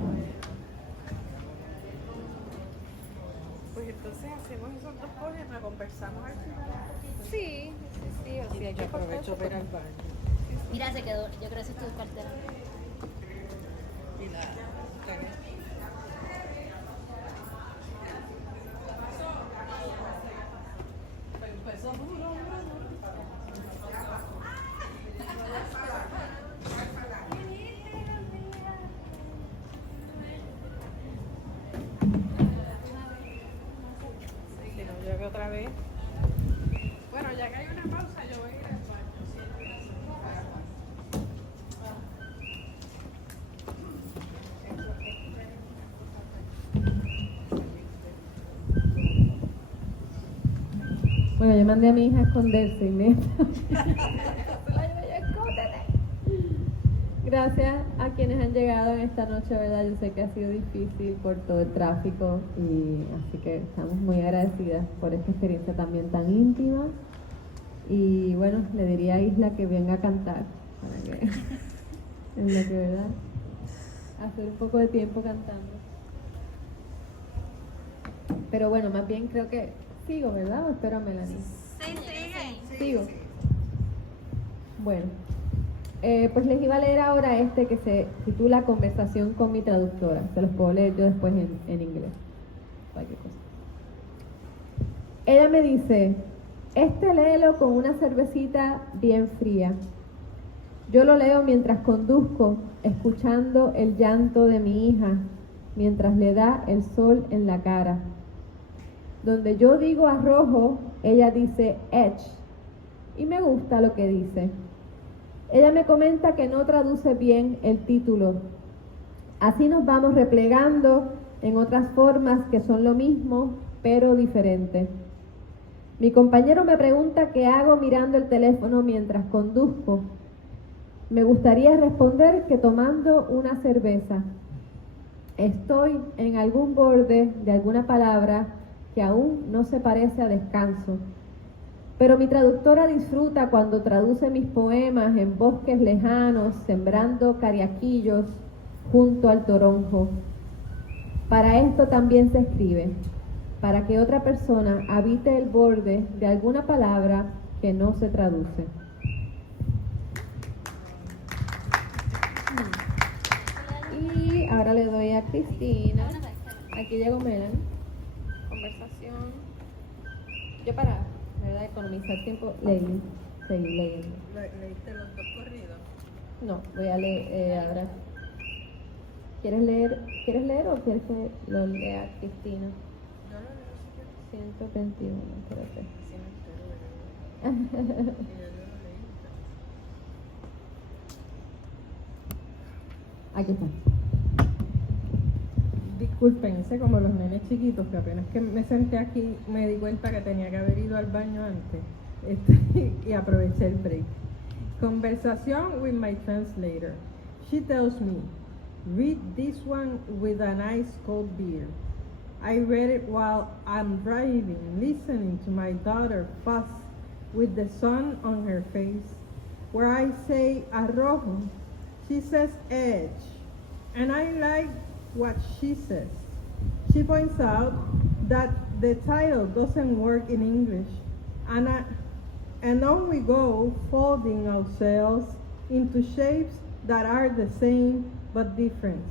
Pues entonces hacemos esos dos poemas, conversamos al final un poquito. Sí, o sea, yo aprovecho para ir al baño. Mira, se quedó, yo creo que esa es tu cartera. Y la cagué. Si no llueve otra vez. Bueno, yo mandé a mi hija a esconderse y Gracias a quienes han llegado en esta noche, ¿verdad? Yo sé que ha sido difícil por todo el tráfico y así que estamos muy agradecidas por esta experiencia también tan íntima. Y bueno, le diría a Isla que venga a cantar, para que, en lo que, ¿verdad? Hacer un poco de tiempo cantando. Pero bueno, más bien creo que sigo, ¿verdad? ¿O espero a Melanie? Sí, sigue. Sigo. Bueno, pues les iba a leer ahora este que se titula Conversación con mi traductora. Se los puedo leer yo después en inglés. Cualquier cosa. Ella me dice, léelo con una cervecita bien fría. Yo lo leo mientras conduzco, escuchando el llanto de mi hija, mientras le da el sol en la cara. Donde yo digo arrojo, ella dice edge, y me gusta lo que dice. Ella me comenta que no traduce bien el título. Así nos vamos replegando en otras formas que son lo mismo, pero diferente. Mi compañero me pregunta qué hago mirando el teléfono mientras conduzco. Me gustaría responder que tomando una cerveza. Estoy en algún borde de alguna palabra que aún no se parece a descanso. Pero mi traductora disfruta cuando traduce mis poemas en bosques lejanos, sembrando cariaquillos junto al toronjo. Para esto también se escribe, para que otra persona habite el borde de alguna palabra que no se traduce. Y ahora le doy a Cristina. Aquí llegó Melanie. Conversación. Yo para, ¿verdad? Economizar tiempo, seguí leyendo. ¿Leíste los dos corridos? No, voy a leer ahora. ¿Quieres leer o quieres que lo lea Cristina? Yo lo leo si quieres. 121, espérate. Sí, me entero de verdad. Y yo lo leí. Aquí está. Disculpen, hice como los nenes chiquitos que apenas que me senté aquí me di cuenta que tenía que haber ido al baño antes y aproveché el break. Conversation with my translator. She tells me, read this one with an ice cold beer. I read it while I'm driving, listening to my daughter fuss with the sun on her face. Where I say arrojo, she says edge, and I like what she says. She points out that the title doesn't work in English, and on we go, folding ourselves into shapes that are the same but different.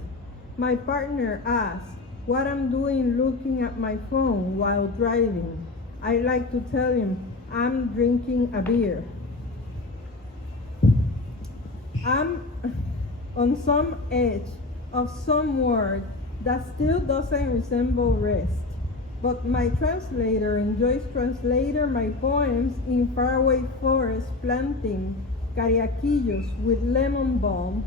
My partner asks what I'm doing looking at my phone while driving. I like to tell him I'm drinking a beer. I'm on some edge of some word that still doesn't resemble rest. But my translator enjoys translating my poems in faraway forests planting cariaquillos with lemon balm.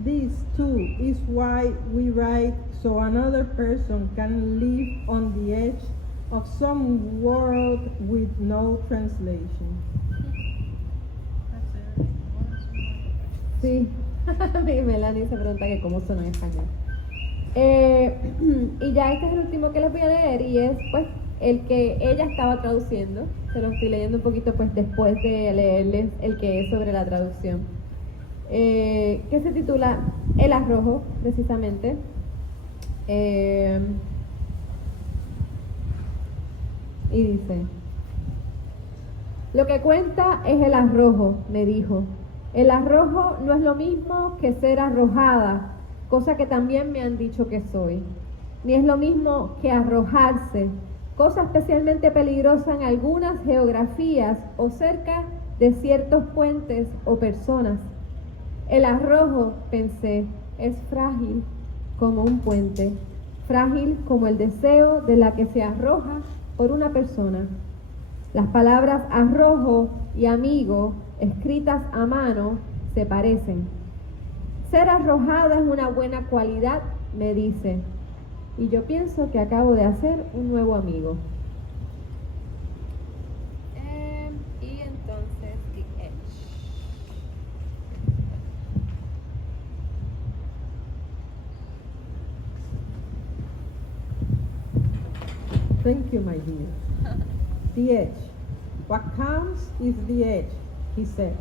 This too is why we write, so another person can live on the edge of some world with no translation. Sí, Melanie se pregunta que cómo suena en español. Y ya este es el último que les voy a leer y es pues el que ella estaba traduciendo. Se lo estoy leyendo un poquito pues después de leerles el que es sobre la traducción. Que se titula El arrojo, precisamente. Y dice: lo que cuenta es el arrojo, me dijo. El arrojo no es lo mismo que ser arrojada, cosa que también me han dicho que soy. Ni es lo mismo que arrojarse, cosa especialmente peligrosa en algunas geografías o cerca de ciertos puentes o personas. El arrojo, pensé, es frágil como un puente, frágil como el deseo de la que se arroja por una persona. Las palabras arrojo y amigo, escritas a mano, se parecen. Ser arrojada es una buena cualidad, me dice, y yo pienso que acabo de hacer un nuevo amigo. Thank you, my dear. The edge. What counts is the edge, he said.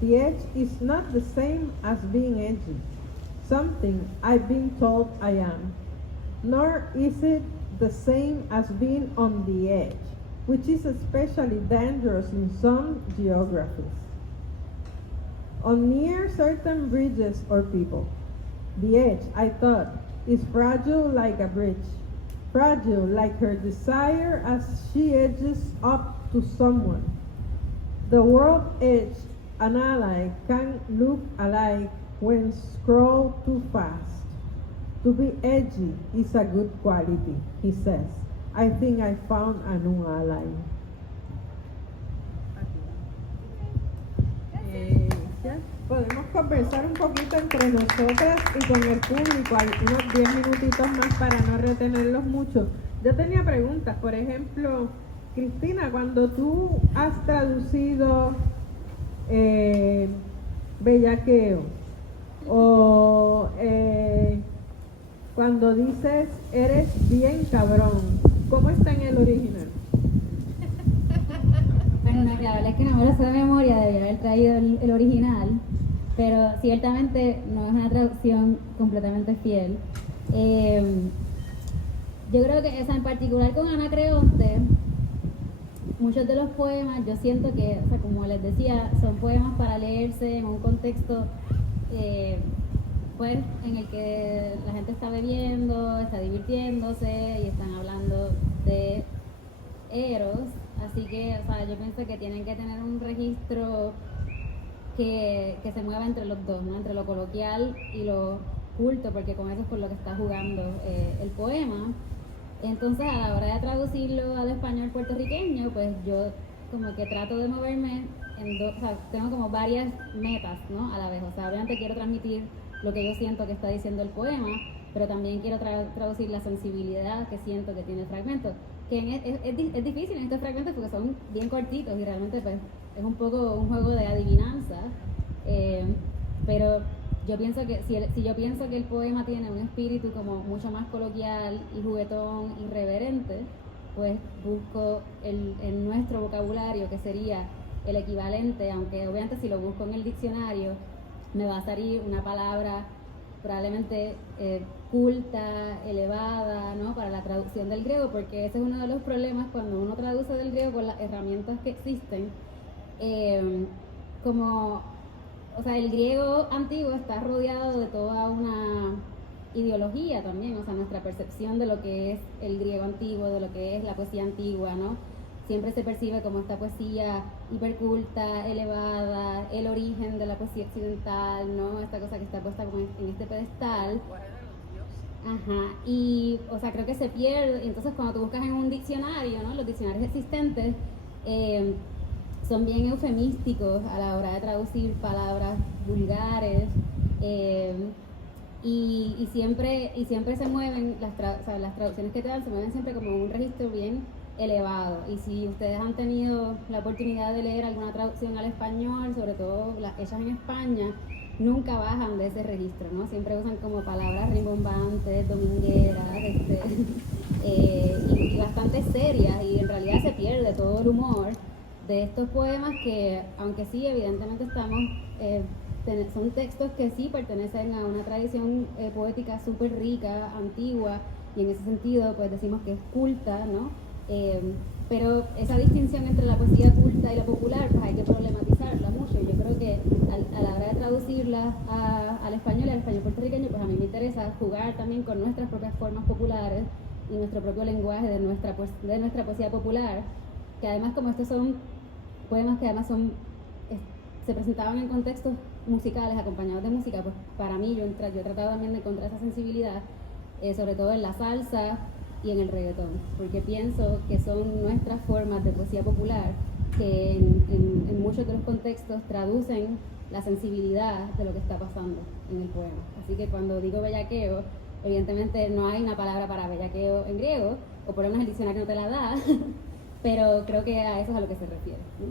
The edge is not the same as being edgy, something I've been told I am, nor is it the same as being on the edge, which is especially dangerous in some geographies. On near certain bridges or people, the edge, I thought, is fragile like a bridge, fragile like her desire as she edges up to someone. The word edge and ally can look alike when scrolled too fast. To be edgy is a good quality, he says. I think I found a new ally. Podemos conversar un poquito entre nosotras y con el público, hay unos 10 minutitos más para no retenerlos mucho. Yo tenía preguntas, por ejemplo, Cristina, cuando tú has traducido bellaqueo o cuando dices eres bien cabrón, ¿cómo está en el original? Bueno, claro, es que no me lo sé de memoria, debía haber traído el original, pero ciertamente no es una traducción completamente fiel. Yo creo que esa en particular con Anacreonte, muchos de los poemas, yo siento que, o sea, como les decía, son poemas para leerse en un contexto pues, en el que la gente está bebiendo, está divirtiéndose y están hablando de Eros. Así que, o sea, yo pienso que tienen que tener un registro que se mueva entre los dos, ¿no? Entre lo coloquial y lo culto, porque con eso es por lo que está jugando el poema. Entonces, a la hora de traducirlo al español puertorriqueño, pues yo como que trato de moverme en dos, o sea, tengo como varias metas, ¿no? A la vez, o sea, obviamente quiero transmitir lo que yo siento que está diciendo el poema, pero también quiero traducir la sensibilidad que siento que tiene el fragmento, que es difícil en estos fragmentos porque son bien cortitos y realmente pues es un poco un juego de adivinanza, pero yo pienso que si yo pienso que el poema tiene un espíritu como mucho más coloquial y juguetón, irreverente, pues busco en nuestro vocabulario, que sería el equivalente, aunque obviamente si lo busco en el diccionario me va a salir una palabra probablemente culta, elevada, ¿no? Para la traducción del griego, porque ese es uno de los problemas cuando uno traduce del griego con las herramientas que existen, o sea, el griego antiguo está rodeado de toda una ideología también, o sea, nuestra percepción de lo que es el griego antiguo, de lo que es la poesía antigua, ¿no? Siempre se percibe como esta poesía hiperculta, elevada, el origen de la poesía occidental, ¿no? Esta cosa que está puesta como en este pedestal. Ajá, y, o sea, creo que se pierde. Entonces, cuando tú buscas en un diccionario, ¿no? Los diccionarios existentes son bien eufemísticos a la hora de traducir palabras vulgares, y siempre se mueven, las traducciones que te dan se mueven siempre como un registro bien elevado. Y si ustedes han tenido la oportunidad de leer alguna traducción al español, sobre todo las hechas en España, nunca bajan de ese registro, ¿no? Siempre usan como palabras rimbombantes, domingueras, y bastante serias, y en realidad se pierde todo el humor de estos poemas que, aunque sí, evidentemente son textos que sí pertenecen a una tradición poética súper rica, antigua, y en ese sentido pues decimos que es culta, ¿no? Pero esa distinción entre la poesía culta y la popular, pues hay que problematizarla mucho. Yo creo que a la hora de traducirla al español puertorriqueño, pues a mí me interesa jugar también con nuestras propias formas populares y nuestro propio lenguaje de nuestra poesía popular, que además, como estos son poemas que además se presentaban en contextos musicales, acompañados de música, pues para mí yo he tratado también de encontrar esa sensibilidad, sobre todo en la salsa y en el reggaetón, porque pienso que son nuestras formas de poesía popular que en muchos de los contextos traducen la sensibilidad de lo que está pasando en el poema. Así que cuando digo bellaqueo, evidentemente no hay una palabra para bellaqueo en griego, o por lo menos el diccionario no te la da, pero creo que a eso es a lo que se refiere, ¿no?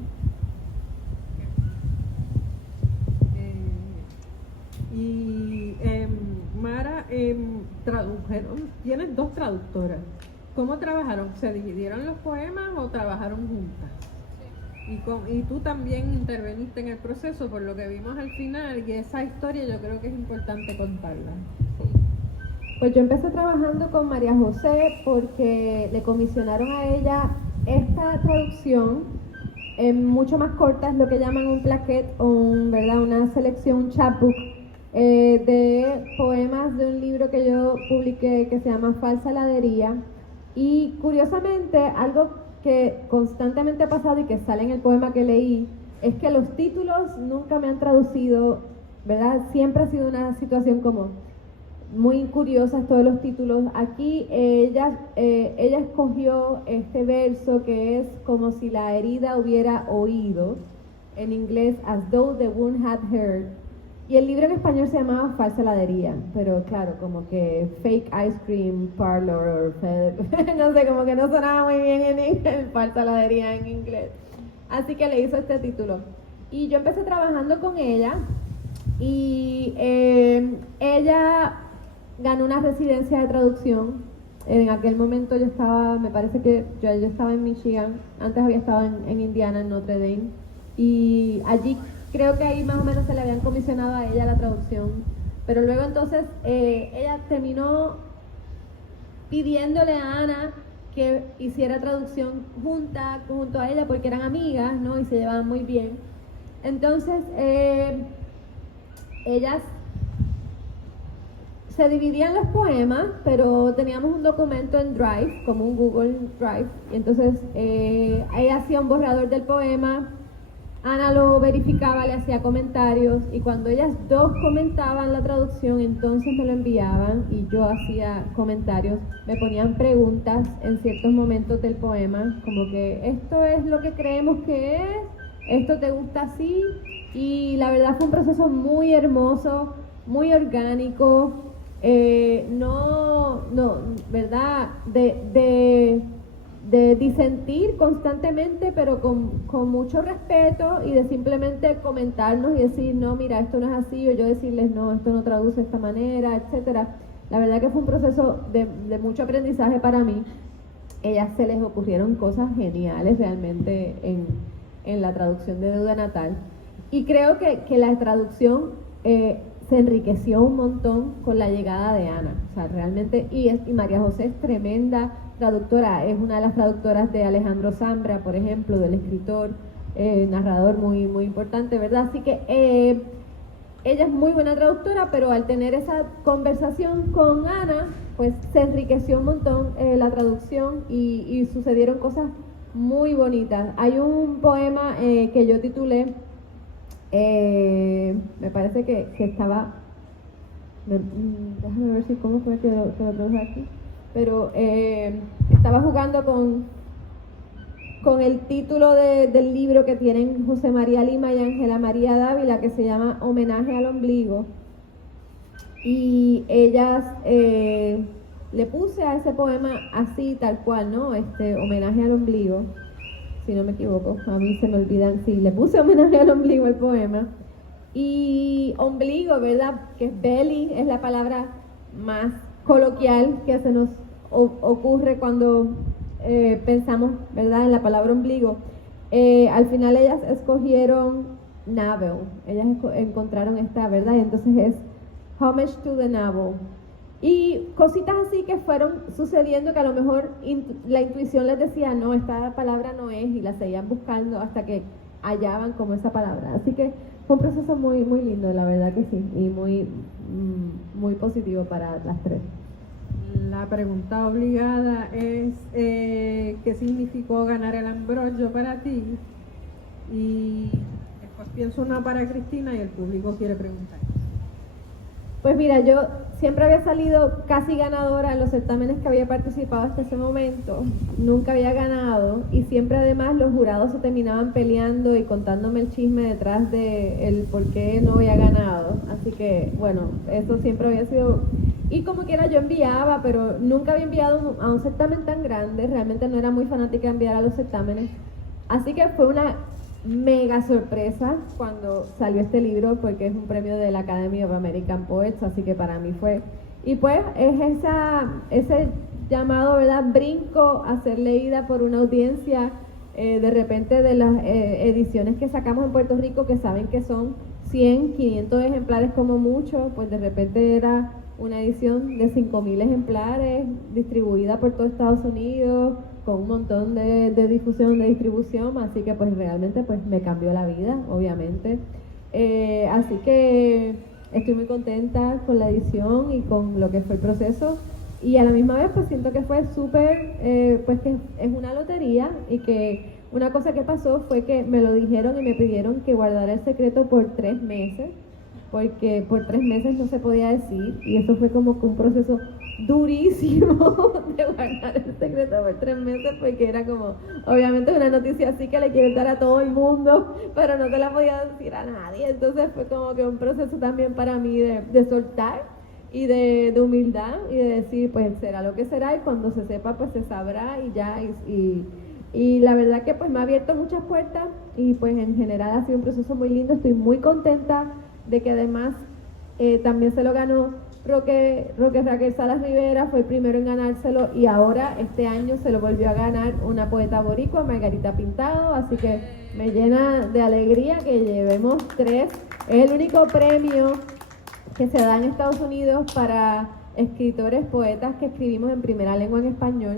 Mara, tienes dos traductoras ¿cómo trabajaron? ¿Se dividieron los poemas o trabajaron juntas? Y tú también interveniste en el proceso por lo que vimos al final, y esa historia yo creo que es importante contarla. Pues yo empecé trabajando con María José porque le comisionaron a ella esta traducción mucho más corta, es lo que llaman un plaquette o ¿verdad? Una selección, un chapbook de poemas de un libro que yo publiqué que se llama Falsa Heladería. Y curiosamente, algo que constantemente ha pasado y que sale en el poema que leí, es que los títulos nunca me han traducido, ¿verdad? Siempre ha sido una situación como muy curiosa todos los títulos. Aquí ella escogió este verso que es como si la herida hubiera oído, en inglés, as though the wound had heard. Y el libro en español se llamaba Falsa Heladería, pero claro, como que fake ice cream parlor, no sé, como que no sonaba muy bien en inglés, Falsa Heladería en inglés. Así que le hizo este título. Y yo empecé trabajando con ella y ella ganó una residencia de traducción. En aquel momento yo estaba, me parece que yo estaba en Michigan, antes había estado en Indiana, en Notre Dame, y allí creo que ahí más o menos se le habían comisionado a ella la traducción, pero luego entonces ella terminó pidiéndole a Ana que hiciera traducción junto a ella porque eran amigas, ¿no? Y se llevaban muy bien. Entonces ellas se dividían los poemas, pero teníamos un documento en Drive, como un Google Drive, y entonces ella hacía un borrador del poema, Ana lo verificaba, le hacía comentarios, y cuando ellas dos comentaban la traducción, entonces me lo enviaban y yo hacía comentarios, me ponían preguntas en ciertos momentos del poema, como que esto es lo que creemos que es, esto te gusta así, y la verdad fue un proceso muy hermoso, muy orgánico, ¿verdad? De disentir constantemente, pero con mucho respeto, y de simplemente comentarnos y decir, no, mira, esto no es así, o yo decirles, no, esto no traduce de esta manera, etcétera. La verdad que fue un proceso de mucho aprendizaje para mí. Ellas se les ocurrieron cosas geniales realmente en la traducción de Deuda Natal, y creo que la traducción se enriqueció un montón con la llegada de Ana, o sea, realmente, y María José es tremenda traductora, es una de las traductoras de Alejandro Zambra, por ejemplo, del escritor, narrador muy, muy importante, ¿verdad? Así que ella es muy buena traductora, pero al tener esa conversación con Ana, pues se enriqueció un montón la traducción y sucedieron cosas muy bonitas. Hay un poema que yo titulé, me parece que estaba, déjame ver si cómo fue que lo traduje aquí, pero estaba jugando con el título del libro que tienen José María Lima y Ángela María Dávila, que se llama Homenaje al Ombligo, y ellas le puse a ese poema así, tal cual, ¿no? Homenaje al ombligo, si no me equivoco, a mí se me olvidan, sí, le puse homenaje al ombligo al poema. Y ombligo, ¿verdad? Que es belly, es la palabra más coloquial que se nos ocurre cuando pensamos, ¿verdad?, en la palabra ombligo. Al final ellas escogieron navel, ellas encontraron esta, ¿verdad? Y entonces es homage to the navel. Y cositas así que fueron sucediendo, que a lo mejor la intuición les decía, no, esta palabra no es, y la seguían buscando hasta que hallaban como esa palabra. Así que fue un proceso muy, muy lindo, la verdad que sí, y muy, muy positivo para las tres. La pregunta obligada es, ¿qué significó ganar el Ambrogio para ti? Y después pienso una para Cristina y el público quiere preguntar. Pues mira, yo siempre había salido casi ganadora en los certámenes que había participado hasta ese momento, nunca había ganado, y siempre además los jurados se terminaban peleando y contándome el chisme detrás de el por qué no había ganado, así que bueno, eso siempre había sido, y como quiera yo enviaba, pero nunca había enviado a un certamen tan grande, realmente no era muy fanática de enviar a los certámenes, así que fue una mega sorpresa cuando salió este libro, porque es un premio de la Academy of American Poets, así que para mí fue, y pues es ese llamado, ¿verdad?, brinco a ser leída por una audiencia de repente de las ediciones que sacamos en Puerto Rico, que saben que son 100, 500 ejemplares como mucho, pues de repente era una edición de 5,000 ejemplares distribuida por todo Estados Unidos, con un montón de difusión, de distribución, así que pues realmente pues me cambió la vida, obviamente. Así que estoy muy contenta con la edición y con lo que fue el proceso, y a la misma vez pues siento que fue súper, pues que es una lotería, y que una cosa que pasó fue que me lo dijeron y me pidieron que guardara el secreto por 3 meses, porque por 3 meses no se podía decir, y eso fue como que un proceso durísimo de guardar el secreto por 3 meses, porque era como, obviamente una noticia así que le quieren dar a todo el mundo, pero no te la podía decir a nadie, entonces fue como que un proceso también para mí de soltar y de humildad, y de decir, pues será lo que será, y cuando se sepa pues se sabrá, y ya, y la verdad que pues me ha abierto muchas puertas, y pues en general ha sido un proceso muy lindo. Estoy muy contenta de que además también se lo ganó Roque Raquel Salas Rivera, fue el primero en ganárselo, y ahora este año se lo volvió a ganar una poeta boricua, Margarita Pintado, así que me llena de alegría que llevemos 3. Es el único premio que se da en Estados Unidos para escritores, poetas que escribimos en primera lengua en español,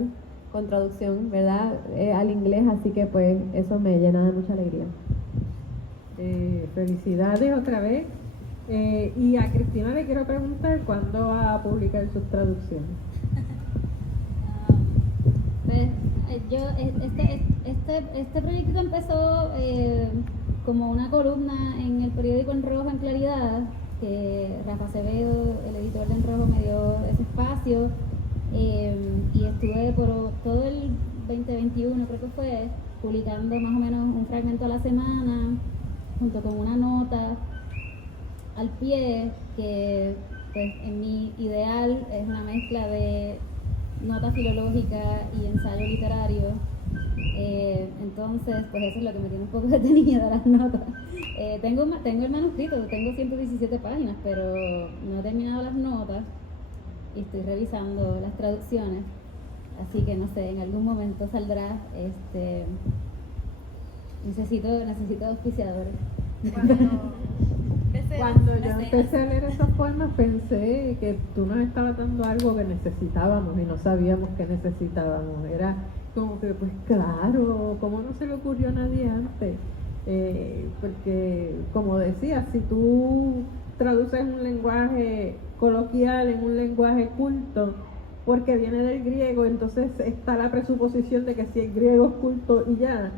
con traducción, ¿verdad?, al inglés, así que pues eso me llena de mucha alegría. Felicidades otra vez. Y a Cristina le quiero preguntar cuándo va a publicar sus traducciones. Pues este proyecto empezó como una columna en el periódico En Rojo, en Claridad, que Rafa Acevedo, el editor de En Rojo, me dio ese espacio, y estuve por todo el 2021, creo que fue, publicando más o menos un fragmento a la semana, junto con una nota al pie, que pues en mi ideal es una mezcla de nota filológica y ensayo literario. Entonces pues eso es lo que me tiene un poco detenida, las notas. Tengo el manuscrito, tengo 117 páginas, pero no he terminado las notas y estoy revisando las traducciones, así que no sé, en algún momento saldrá. Necesito auspiciadores. Cuando yo empecé a leer esos poemas pensé que tú nos estabas dando algo que necesitábamos y no sabíamos que necesitábamos. Era como que, pues claro, ¿cómo no se le ocurrió a nadie antes? Porque, como decía, si tú traduces un lenguaje coloquial en un lenguaje culto, porque viene del griego, entonces está la presuposición de que si el griego es culto y ya,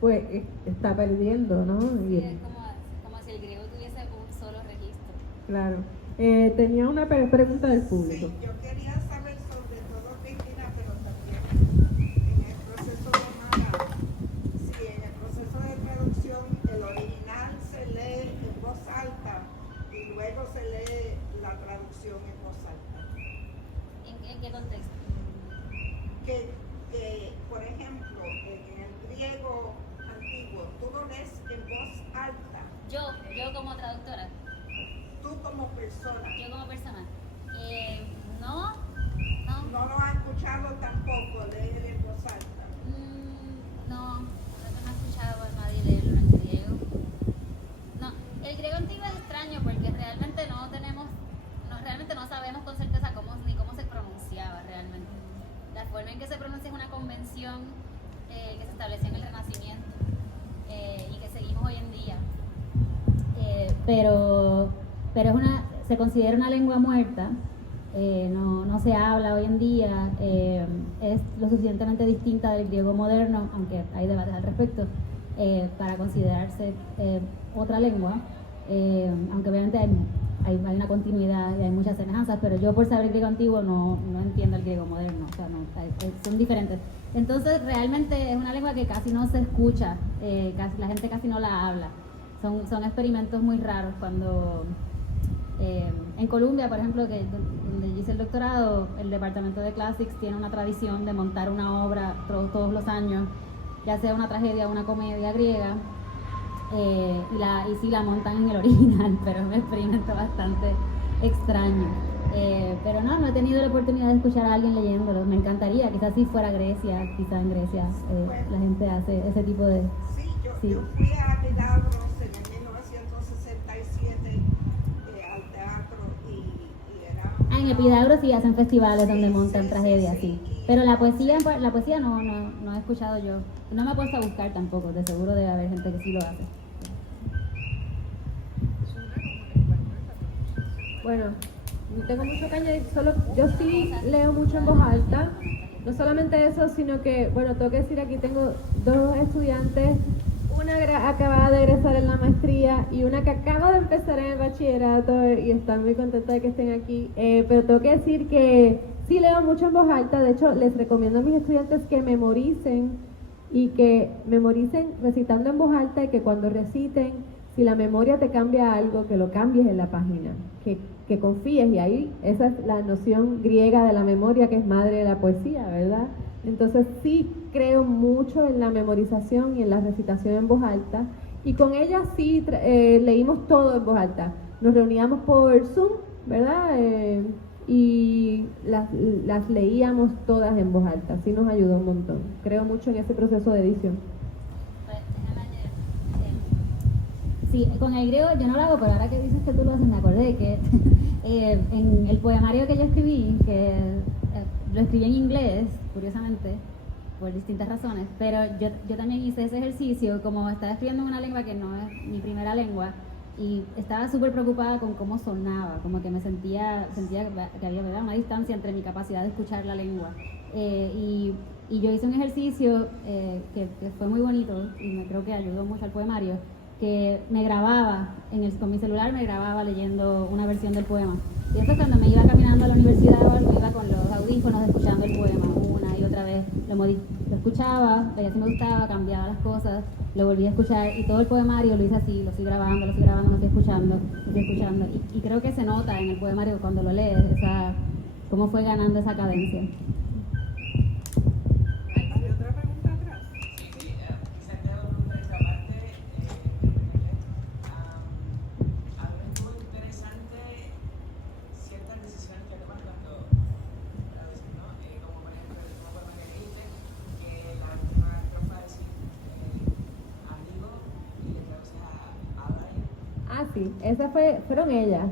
pues está perdiendo, ¿no? Sí, es como si el griego tuviese un solo registro. Claro. Tenía una pregunta del público. Sí, yo quería saber sobre todo, Cristina, pero también en el proceso de Mara, si en el proceso de traducción el original se lee en voz alta y luego se lee la traducción en voz alta. ¿En qué contexto? Que por ejemplo, en el griego antiguo, tú lo lees en voz alta. Yo como traductora. Tú como persona. Yo como persona. No lo has escuchado tampoco leer en voz alta. No he escuchado a nadie leerlo en griego. No, el griego antiguo es extraño porque realmente realmente no sabemos con certeza ni cómo se pronunciaba realmente. La forma en que se pronuncia es una convención que se estableció en el Renacimiento y que seguimos hoy en día. Pero se considera una lengua muerta, no se habla hoy en día, es lo suficientemente distinta del griego moderno, aunque hay debates al respecto, para considerarse otra lengua, aunque obviamente hay una continuidad y hay muchas semejanzas, pero yo por saber griego antiguo no entiendo el griego moderno, o sea, son diferentes. Entonces realmente es una lengua que casi no se escucha, la gente casi no la habla. Son experimentos muy raros cuando en Columbia, por ejemplo, donde yo hice el doctorado, el departamento de Classics tiene una tradición de montar una obra todos los años, ya sea una tragedia o una comedia griega, y sí la montan en el original, pero es un experimento bastante extraño. Pero no he tenido la oportunidad de escuchar a alguien leyéndolo. Me encantaría, quizás si fuera Grecia, quizás en Grecia la gente hace ese tipo de... Sí, yo fui a Epidavros en el 1967 al teatro y era... En Epidavros sí hacen festivales donde montan tragedias, sí. Pero la poesía no he escuchado yo. No me he puesto a buscar tampoco, de seguro debe haber gente que sí lo hace. Bueno, no tengo mucho que añadir, solo yo sí leo mucho en voz alta. No solamente eso, sino que, bueno, tengo que decir, aquí tengo dos estudiantes, una acaba de egresar en la maestría y una que acaba de empezar en el bachillerato y están muy contenta de que estén aquí. Pero tengo que decir que sí leo mucho en voz alta. De hecho, les recomiendo a mis estudiantes que memoricen recitando en voz alta, y que cuando reciten, si la memoria te cambia algo, que lo cambies en la página, que confíes, y ahí esa es la noción griega de la memoria, que es madre de la poesía, ¿verdad? Entonces sí creo mucho en la memorización y en la recitación en voz alta, y con ella sí leímos todo en voz alta. Nos reuníamos por Zoom, ¿verdad? Y las leíamos todas en voz alta, sí nos ayudó un montón. Creo mucho en ese proceso de edición. Sí, con el griego yo no lo hago, pero ahora que dices que tú lo haces, me acordé de que en el poemario que yo escribí, que lo escribí en inglés, curiosamente, por distintas razones, pero yo también hice ese ejercicio, como estaba escribiendo en una lengua que no es mi primera lengua, y estaba súper preocupada con cómo sonaba, como que me sentía que había, ¿verdad?, una distancia entre mi capacidad de escuchar la lengua. Y yo hice un ejercicio que fue muy bonito y creo que ayudó mucho al poemario, que me grababa, con mi celular me grababa leyendo una versión del poema. Y eso cuando me iba caminando a la universidad o algo, iba con los audífonos escuchando el poema una y otra vez. Lo escuchaba, veía si me gustaba, cambiaba las cosas, lo volví a escuchar, y todo el poemario lo hice así, lo fui grabando, me fui escuchando. Y creo que se nota en el poemario cuando lo lees, cómo fue ganando esa cadencia. Sí, esas fueron ellas.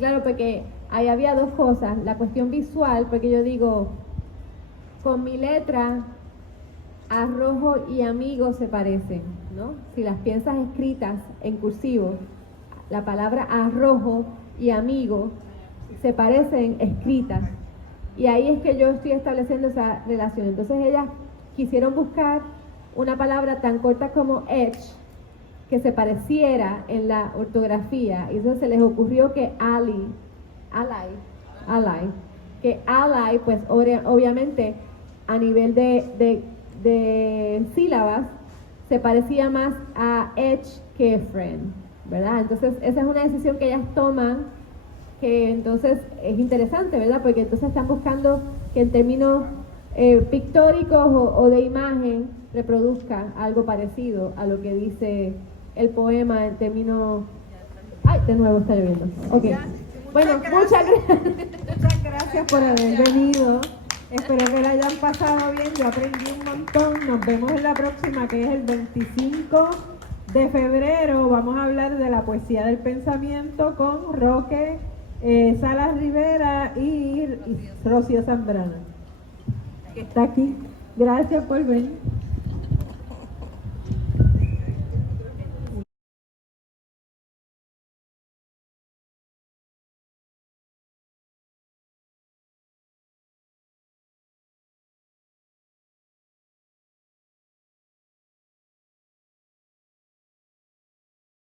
Claro, porque ahí había dos cosas. La cuestión visual, porque yo digo, con mi letra, arrojo y amigo se parecen, ¿no? Si las piensas escritas en cursivo, la palabra arrojo y amigo se parecen escritas. Y ahí es que yo estoy estableciendo esa relación. Entonces ellas quisieron buscar una palabra tan corta como edge, que se pareciera en la ortografía, y entonces se les ocurrió que ally, pues obviamente a nivel de sílabas se parecía más a edge que friend, ¿verdad? Entonces esa es una decisión que ellas toman, que entonces es interesante, ¿verdad? Porque entonces están buscando que en términos pictóricos o de imagen reproduzca algo parecido a lo que dice el poema en términos... ¡Ay! De nuevo está lloviendo. Ok. Bueno, muchas gracias por haber venido. Espero que la hayan pasado bien. Yo aprendí un montón. Nos vemos en la próxima, que es el 25 de febrero. Vamos a hablar de la poesía del pensamiento con Roque Salas Rivera y Rocío Zambrana, que está aquí. Gracias por venir.